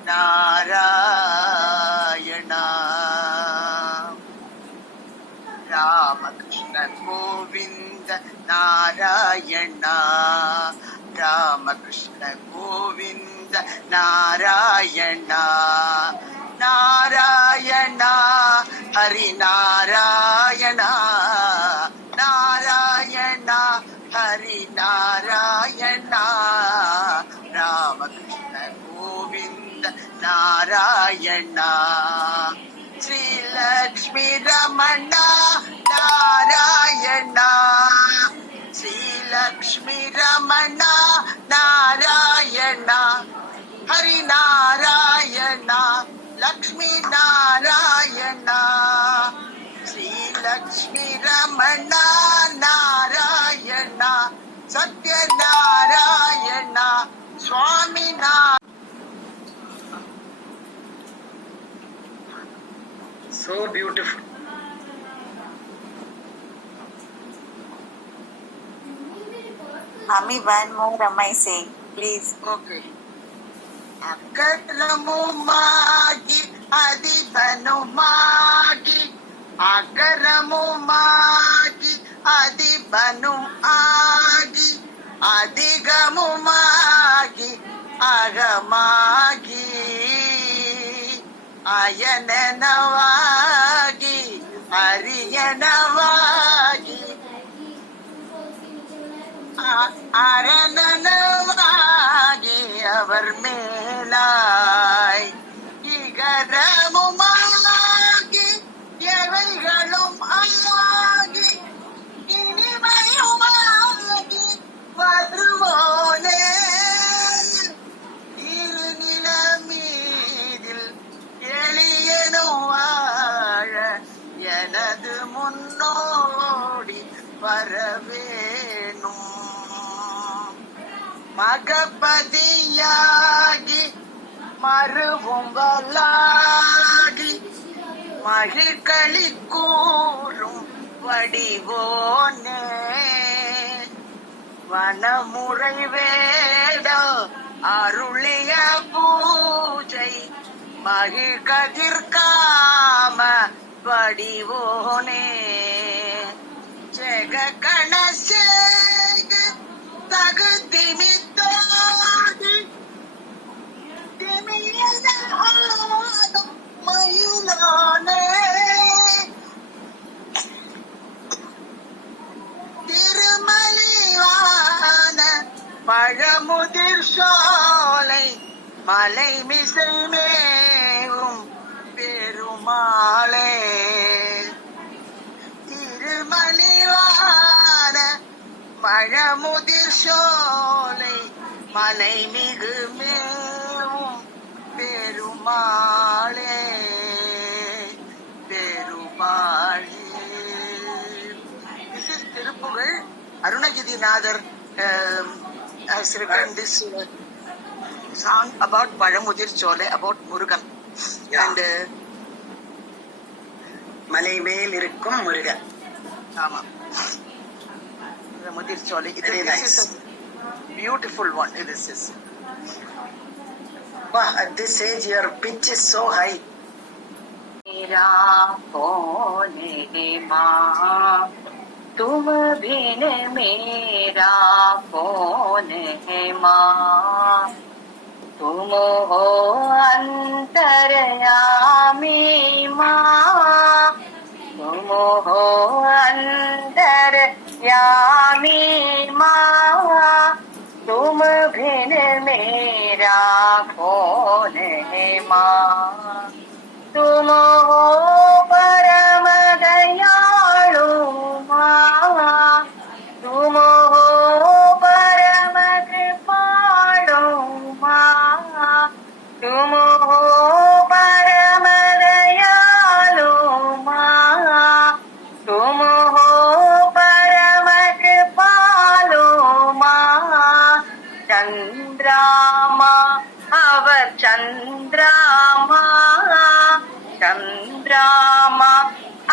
Narayana. Rama Krishna Govind Narayan Ramakrishna Govind Narayan Narayan Harinarayan Narayan Harinarayan Ramakrishna Govind Narayan Shri Lakshmi Raman Narayan Shri Lakshmi Raman Narayan Harinarayan Lakshmi Narayan Shri Lakshmi Raman Narayan Satyanarayan Swami So beautiful. Mami, one more Ramai saying, please. Okay. Akarlamu magi adibanu magi Akaramu magi adibanu agi Adigamu magi agamagi Ayananavagi Ariyanavagi Arananavagi அவர் மேலாய் இகரமுமாகி எவைகளும் ஆகி இனிமையுமாகி வருவோனே இருநிலமீதில் எளியனும் வாழ எனது முன்னோடி வரவேணும் மகபதியாகி மறுவுங்களாகி மகிழ்களி கூறும் வடிவோனே வனமுறை வேட அருளிய பூஜை மகிழ்கதிர்காம வடிவோனே ஜெக கணசேக தகுதிமித்தோடி திமியனாலும் மயிலானே திருமலிவான பழமுதிர் சோலை மலை மிசை மேவும் பெருமாளே திருமலிவான பழமுதிர் சோலை மலை மிகு மேவும் பெருமாளே பெருமாளே. This is Thiruppugazh. Arunagirinathar has written this song about Pazhamudhir Solai, about Murugan. And மலை மேல் இருக்கும் முருகன். ஆமா, முதிர் சோலை. This is a beautiful one. This is. Wow, at this age your pitch is so high. मेरा कौन है माँ, तुम बिन मेरा कौन है माँ, तुम हो अंतर्यामी माँ, तुम हो अंतर्यामी माँ, तुम बिन मेरा कौन है माँ, तुम हो परम दयालु माँ, तुम हो परम कृपालु माँ, तुम हो परम दयालु माँ, तुम हो परम कृपालु माँ, चंद्रमा अवर चंद्रमा, चंद्रमा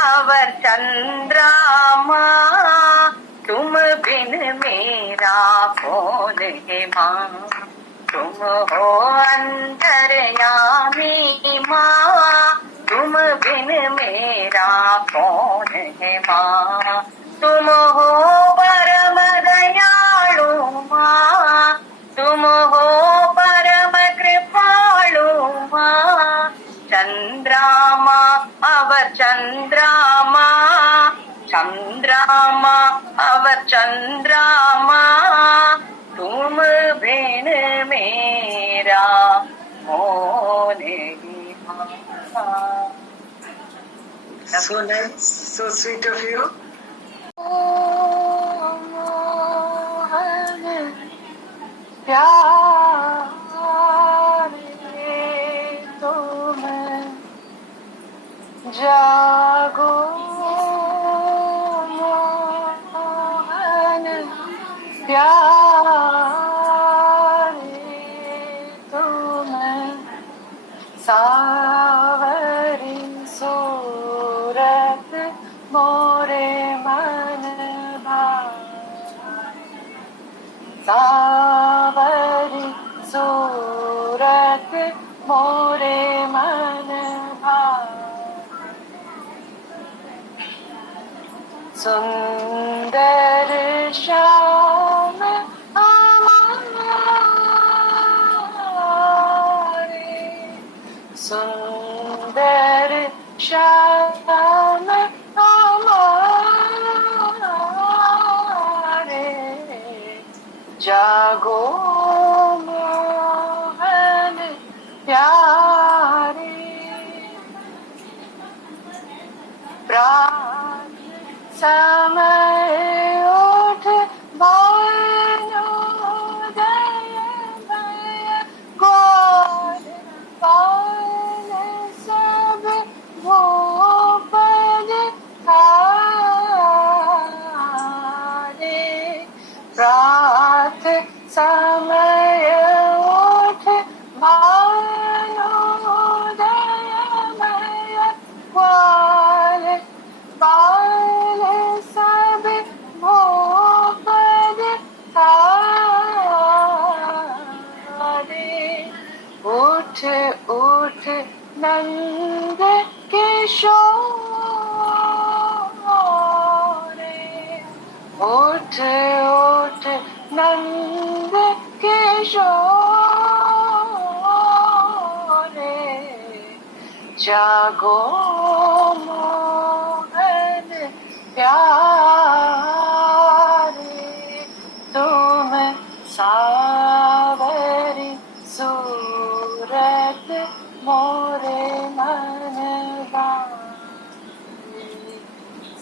अवर चंद्रमा, तुम बिन मेरा कौन है माँ, तुम हो अंतर्यामी माँ, तुम बिन मेरा कौन है माँ, तुम हो परम दयालु माँ, तुम हो परम कृपालु माँ। चंद्रमा अवर चंद्रमा, चंद्रमा अवर चंद्रमा, तुम बिन मेरा हो नहीं पाता। So nice, so sweet of you. जागो मोहन प्यारे तुम, सावरी सूरत मोरे मन भाए, सावरी सूरत मोरे मन भाए। सुंदर श्याम हमारे, सुंदर श्याम हमारे, जागो मोहन प्यारे। समय उठ भानुदय भय ग्वाल, पाल सब भूपद हारे। प्रात समय उठ भानुदय भय ग्वाल, पाल सब भूपद हारे। उठ उठ नंद किशोर, उठ उठ नंद किशोर, जागो मोहन प्यारे तुम, सावरी सूरत मोरे मन भाए,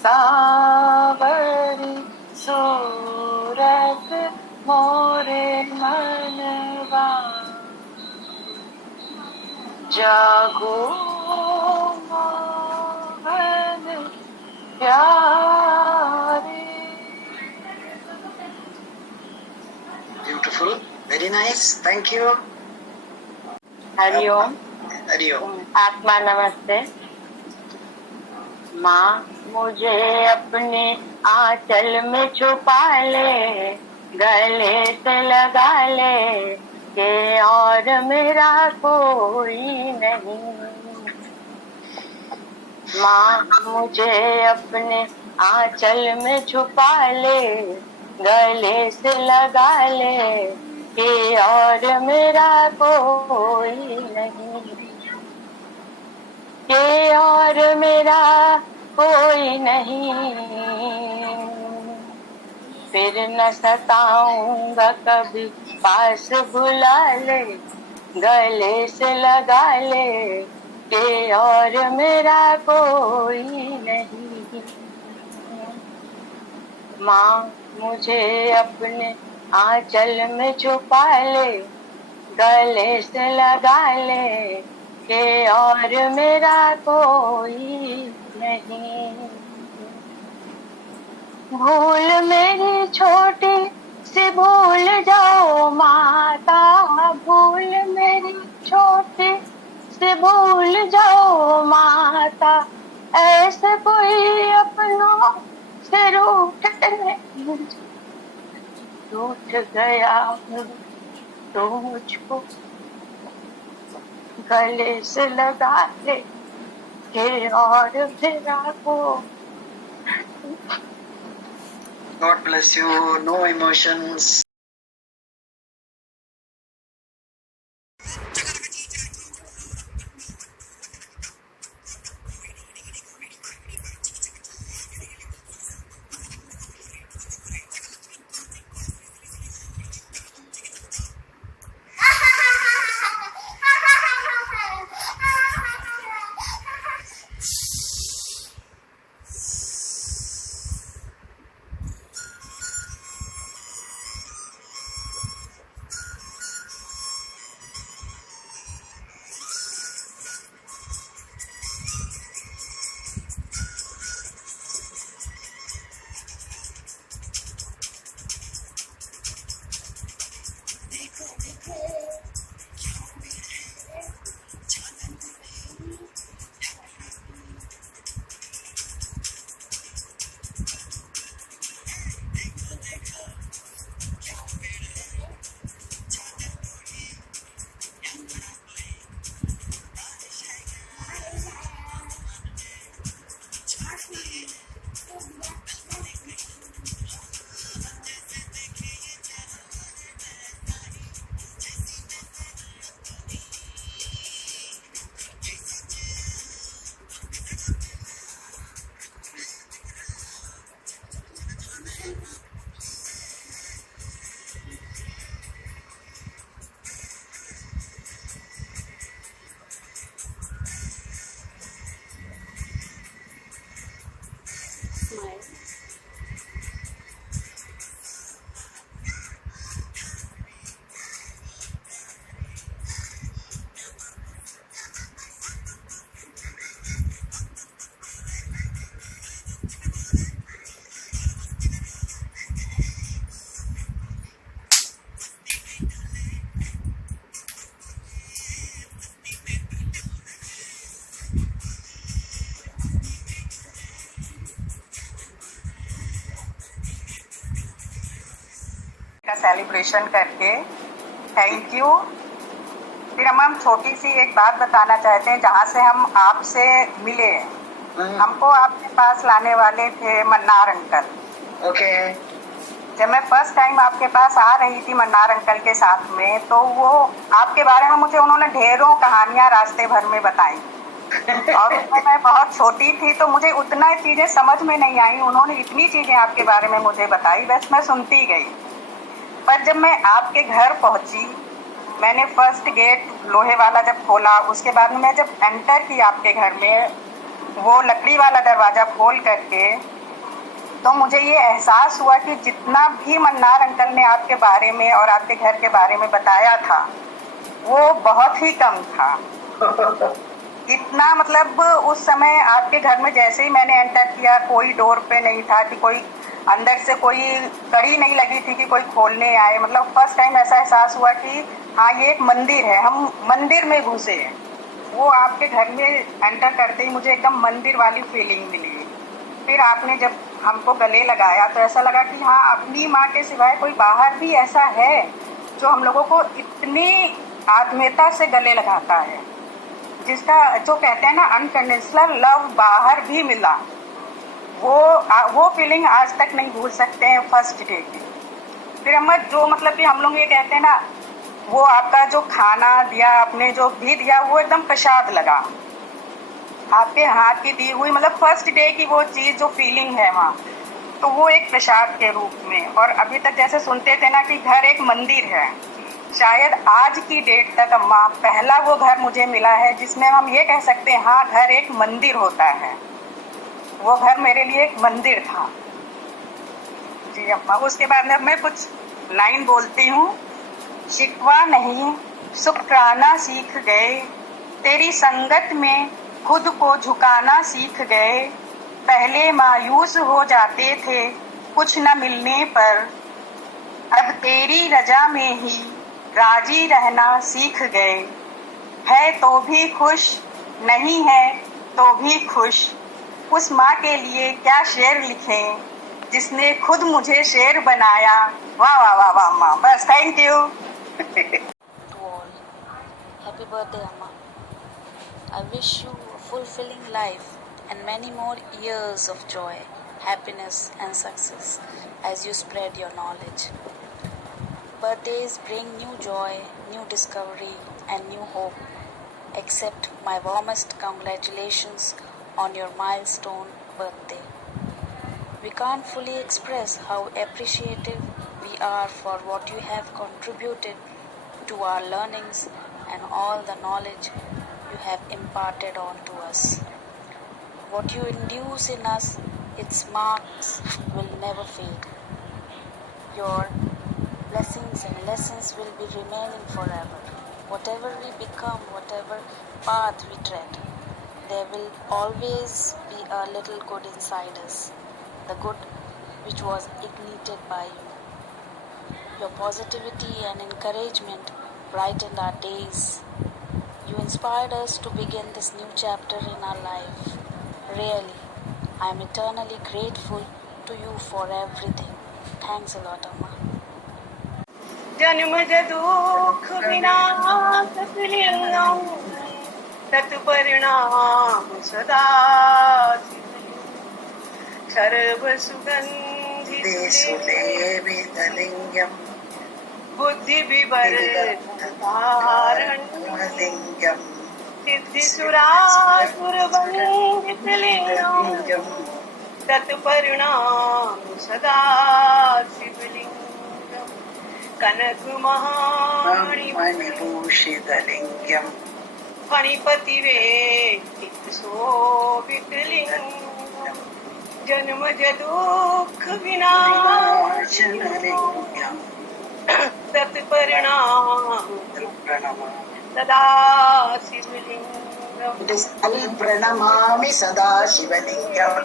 सावरी सूरत मोरे मन भाए। जागो मोहन प्यारे। Beautiful, very nice, thank you. Hariom. Hariom. आत्मा नमस्ते। माँ मुझे अपने आंचल में छुपा ले, गले से लगा ले, के और मेरा कोई नहीं। माँ मुझे अपने आंचल में छुपा ले, गले से लगा ले, के और मेरा कोई नहीं, के और मेरा कोई नहीं। फिर न सताऊंगा कभी, पास बुला ले, गले से लगा ले, के और मेरा कोई नहीं। माँ मुझे अपने आंचल में छुपा ले, गले से लगा ले, के और मेरा कोई नहीं। भूल मेरी छोटी सी भूल जाओ माता, भूल मेरी छोटी सी भूल जाओ माता, ऐसे कोई अपनों से रूठ नहीं। रूठ गया हूँ तो मुझको गले से लगा ले, के और फिरा को God bless you. No emotions. का सेलिब्रेशन करके थैंक यू। फिर हम छोटी सी एक बात बताना चाहते हैं, जहाँ से हम आपसे मिले हमको आपके पास लाने वाले थे मन्नार अंकल। ओके। जब मैं फर्स्ट टाइम आपके पास आ रही थी मन्नार अंकल के साथ में, तो वो आपके बारे में मुझे उन्होंने ढेरों कहानियां रास्ते भर में बताई और उसमें मैं बहुत छोटी थी तो मुझे उतना चीजें समझ में नहीं आई। उन्होंने इतनी चीजें आपके बारे में मुझे बताई, बस मैं सुनती गई। पर जब मैं आपके घर पहुंची, मैंने फर्स्ट गेट लोहे वाला जब खोला, उसके बाद में जब एंटर की आपके घर में, वो लकड़ी वाला दरवाजा खोल करके, तो मुझे ये एहसास हुआ कि जितना भी मन्नार अंकल ने आपके बारे में और आपके घर के बारे में बताया था वो बहुत ही कम था। इतना मतलब उस समय आपके घर में जैसे ही मैंने एंटर किया, कोई डोर पे नहीं था कि कोई अंदर से कोई कड़ी नहीं लगी थी कि कोई खोलने आए। मतलब फर्स्ट टाइम ऐसा एहसास हुआ कि हाँ ये एक मंदिर है, हम मंदिर में घुसे हैं। वो आपके घर में एंटर करते ही मुझे एकदम मंदिर वाली फीलिंग मिली। फिर आपने जब हमको गले लगाया तो ऐसा लगा कि हाँ अपनी माँ के सिवाय कोई बाहर भी ऐसा है जो हम लोगों को इतनी आत्मीयता से गले लगाता है, जिसका जो कहते हैं ना अनकंडीशनल लव बाहर भी मिला। वो फीलिंग आज तक नहीं भूल सकते हैं फर्स्ट डे की। फिर हम जो मतलब कि हम लोग ये कहते हैं ना, वो आपका जो खाना दिया, आपने जो भी दिया, वो एकदम प्रसाद लगा, आपके हाथ की दी हुई, मतलब फर्स्ट डे की वो चीज जो फीलिंग है वहाँ, तो वो एक प्रसाद के रूप में। और अभी तक जैसे सुनते थे ना कि घर एक मंदिर है, शायद आज की डेट तक अम्मा पहला वो घर मुझे मिला है जिसमें हम ये कह सकते हैं हाँ घर एक मंदिर होता है। वो घर मेरे लिए एक मंदिर था जी अम्मा। उसके बाद में मैं कुछ लाइन बोलती हूँ। शिकवा नहीं शुक्राना सीख गए, तेरी संगत में खुद को झुकाना सीख गए। पहले मायूस हो जाते थे कुछ न मिलने पर, अब तेरी रजा में ही राजी रहना सीख गए। है तो भी खुश, नहीं है तो भी खुश, उस माँ के लिए क्या शेर लिखें जिसने खुद मुझे शेर बनाया। वाह वाह वाह वाह माँ, बस thank you. Happy birthday, Amma. I wish you a fulfilling life and many more years of joy, happiness, and success as you spread your knowledge. Birthdays bring new joy, new discovery, and new hope. Accept my warmest congratulations on your milestone birthday. We can't fully express how appreciative we are for what you have contributed to our learnings and all the knowledge you have imparted on to us. What you induce in us, its marks will never fade. Your blessings and lessons will be remaining forever. Whatever we become, whatever path we tread, there will always be a little good inside us, the good which was ignited by you. Your positivity and encouragement brightened our days. You inspired us to begin this new chapter in our life. Really, I am eternally grateful to you for everything. Thanks a lot, Amma. जन्म दुख विनाश लिंगम तत्परिणाम सदा सर्व सुगंधि सुलेवितलिंगम बुद्धि विवर्धकारण्यलिंगम सिद्धि सुरासुर वंदित लिंगम तत्परिणाम सदा शिवलिंगम कनक महामणिभूषितलिंगम फणिपति वेदित शोभित लिंगम जन्मज दुख विनाशनलिंगम तत्परिणाम सदा शिवलिंगम प्रणमामि सदा शिवलिंगम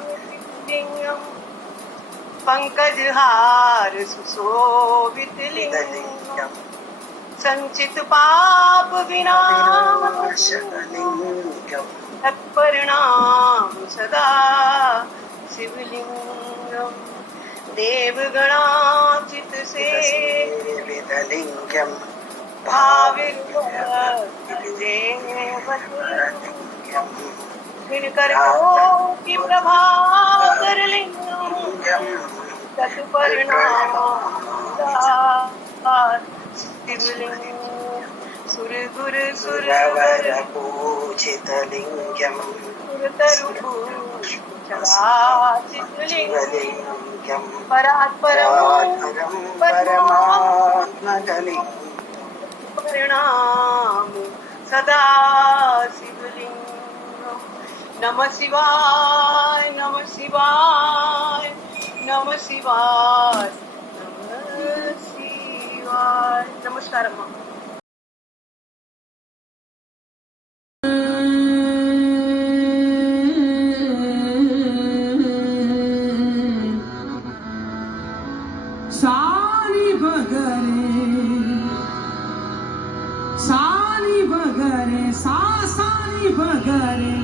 पंकजहार सुशोभित लिंगम संचित पाप विनाशनलिंगम तत्परिणाम सदा शिवलिंगम देवगणाचित सेवितलिंगम भाविर्देवलिंगम दिनकर की प्रभाकर लिंगम तत्परिणाम शिवलिंगम सुर गुर सुरवर पूजित लिंगम सुरतरु शिवलिंगम परात्परम परमात्मलिंगम परिणाम सदा शिवलिंगम नमः शिवाय नमः शिवाय नमः शिवाय नमः शिवाय. नमस्कार अम्मा. सानी बगरे सानी बगरे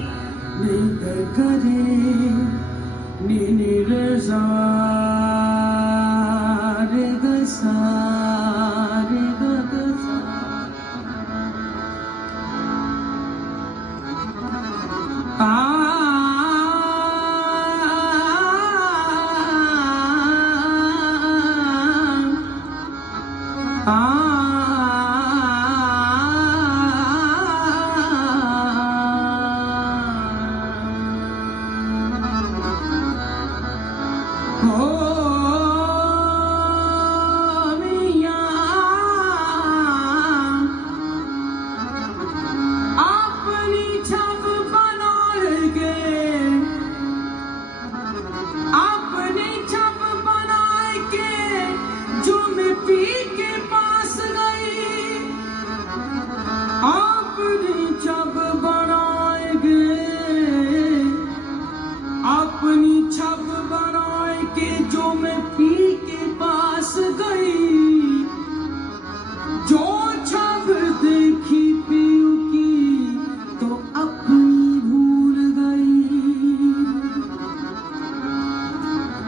निद करे निर रे गसा रे गसा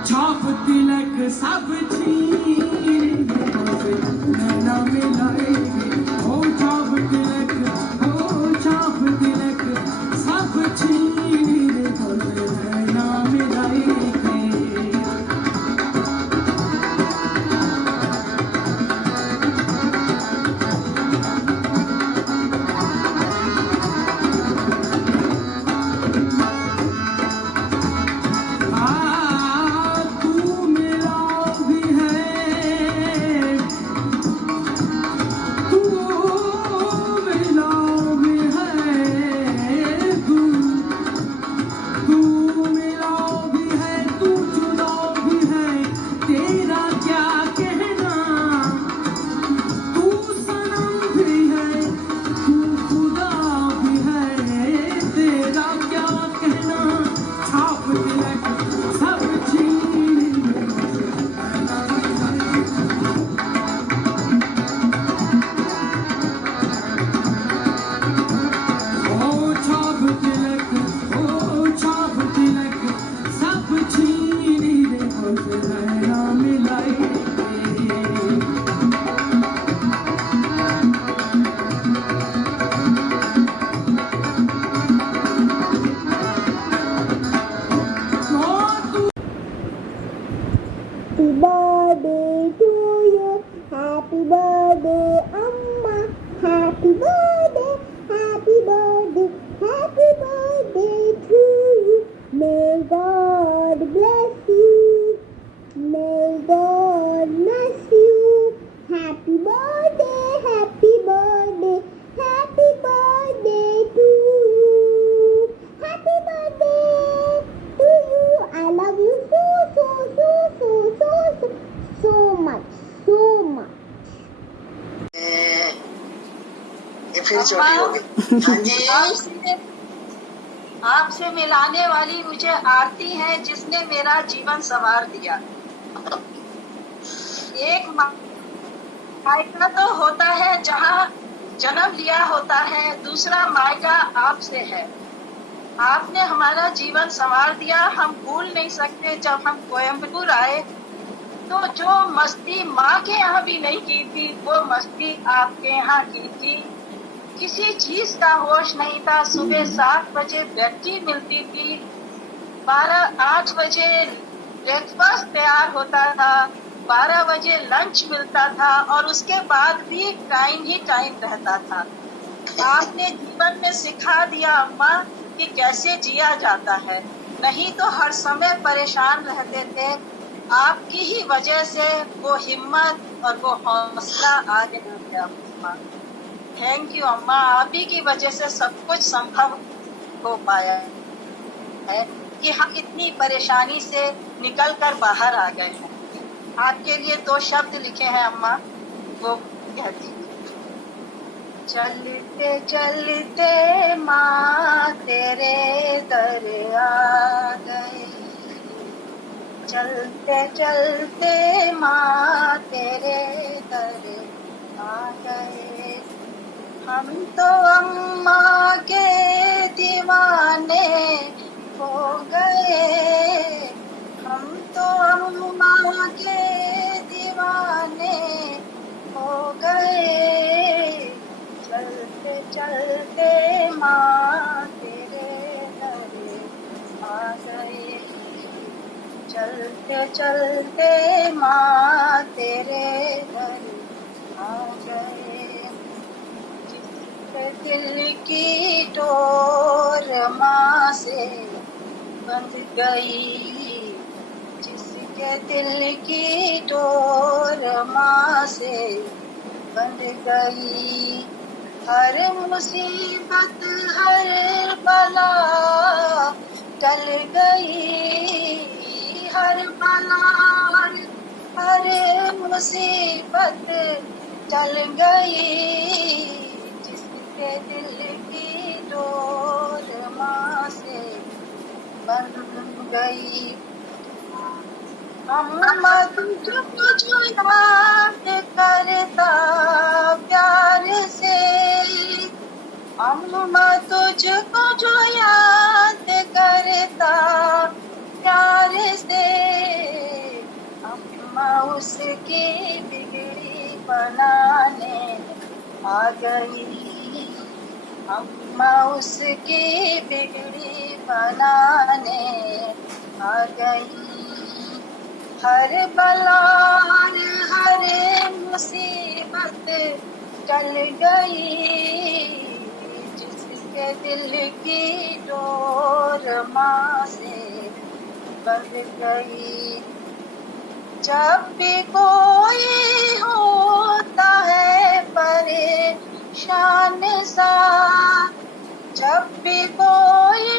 छाप तिलक सब छीन नैना मिलाएंगे हो छाप तिलक सब छीन नैना मिलाएंगे फिर छोटी हो गई। हाँ जी। आपसे मिलाने वाली मुझे आरती है जिसने मेरा जीवन संवार दिया। एक मायका तो होता है जहाँ जन्म लिया होता है, दूसरा मायका आपसे है। आपने हमारा जीवन संवार दिया। हम भूल नहीं सकते जब हम कोयम्बटूर आए तो जो मस्ती माँ के यहाँ भी नहीं की थी वो मस्ती आपके यहाँ की थी। किसी चीज का होश नहीं था। सुबह 7 बजे बैटरी मिलती थी, 8 बजे ब्रेकफास्ट तैयार होता था, 12 बजे लंच मिलता था और उसके बाद भी टाइम ही टाइम रहता था। आपने जीवन में सिखा दिया अम्मा कि कैसे जिया जाता है, नहीं तो हर समय परेशान रहते थे। आपकी ही वजह से वो हिम्मत और वो हौसला आगे बढ़ गया अम्मा। थैंक यू अम्मा, आप ही की वजह से सब कुछ संभव हो पाया है कि हम इतनी परेशानी से निकल कर बाहर आ गए हैं। आपके लिए 2 शब्द लिखे हैं अम्मा, वो कहती चलते चलते माँ तेरे दर आ गए, चलते चलते माँ तेरे दर आ गए। हम तो अम्मा के दीवाने हो गए, हम तो अम्मा के दीवाने हो गए। चलते चलते माँ तेरे दर आ गए, चलते चलते माँ तेरे दर आ गए। जिसके दिल की डोर माँ से बंध गई, जिसके दिल की डोर माँ से बंध गई। हर मुसीबत हर बला टल गई, हर बला हर मुसीबत टल गई। जिसके दिल की डोर माँ से बंध गई। अम्मा तुझको जो याद करता प्यार से, अम्मा तुझको जो याद करता प्यार से, अम्मा उसकी बिगड़ी बनाने आ गई, अम्मा उसकी बिगड़ी बनाने आ गई। हर बला हर मुसीबत टल गई। जिसके दिल की डोर माँ से बंध गई। जब भी कोई होता है परेशान सा, जब भी कोई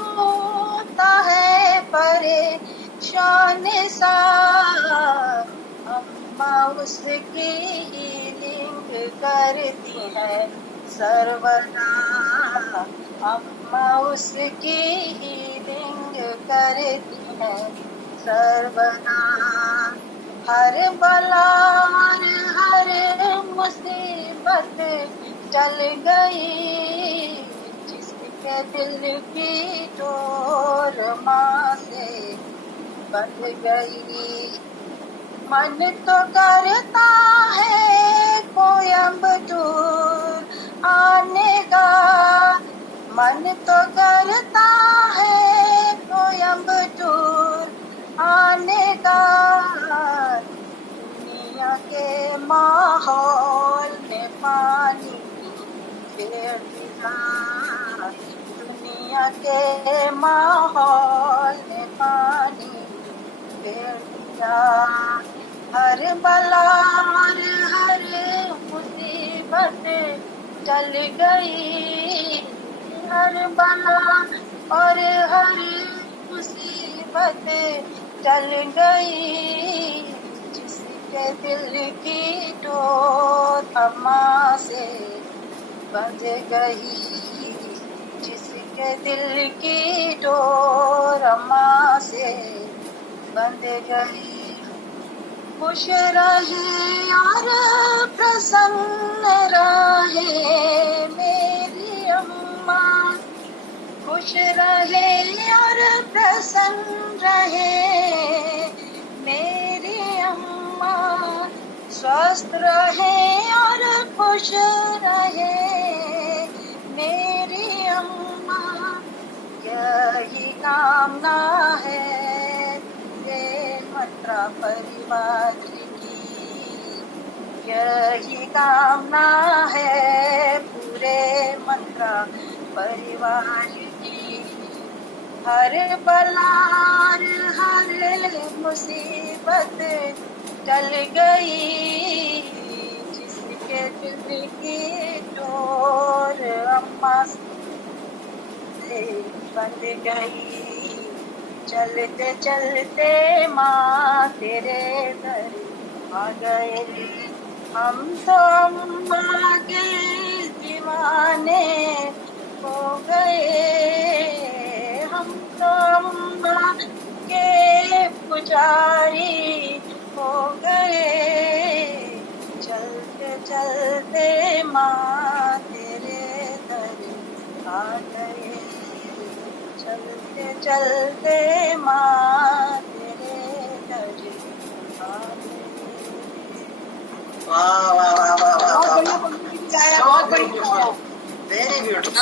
होता है परेशान सा, अम्मा उसकी हीलिंग करती है सर्वदा, अम्मा उसकी हीलिंग करती है सर्वदा। हर बला हर मुसीबत टल गई। जिसके दिल की डोर माँ से बंध गई। मन तो करता है कोयम्बटूर आने का, मन तो करता है कोयम्बटूर आने का। दुनिया के माहौल में पानी फेर दिया, दुनिया के माहौल में पानी फेर दिया। हर बला हर मुसीबत टल गई, हर बला और हर मुसीबत टल गई। जिसके दिल की डोर अम्मा से बंध गई जिसके दिल की डोर अम्मा से बंध गई। खुश रहे और प्रसन्न रहे मेरी अम्मा, खुश रहे और प्रसन्न रहे मेरी अम्मा, स्वस्थ रहे और खुश रहे मेरी अम्मा। यही कामना है ये मथुरा परिवार की, यही कामना है पूरे मथुरा परिवार की। हर बलार हर मुसीबत टल गई जिसके दिल की डोर अम्मा से बंध गई। चलते चलते माँ तेरे दर आ गए, हम तो अम्मा के दीवाने हो गए, हम तो अम्मा के पुजारी हो गए। चलते चलते माँ तेरे दर आ गए, चलते चलते माँ तेरे दर आ गए। वाह वाह वाह वाह वाह, बहुत बढ़िया। Very beautiful.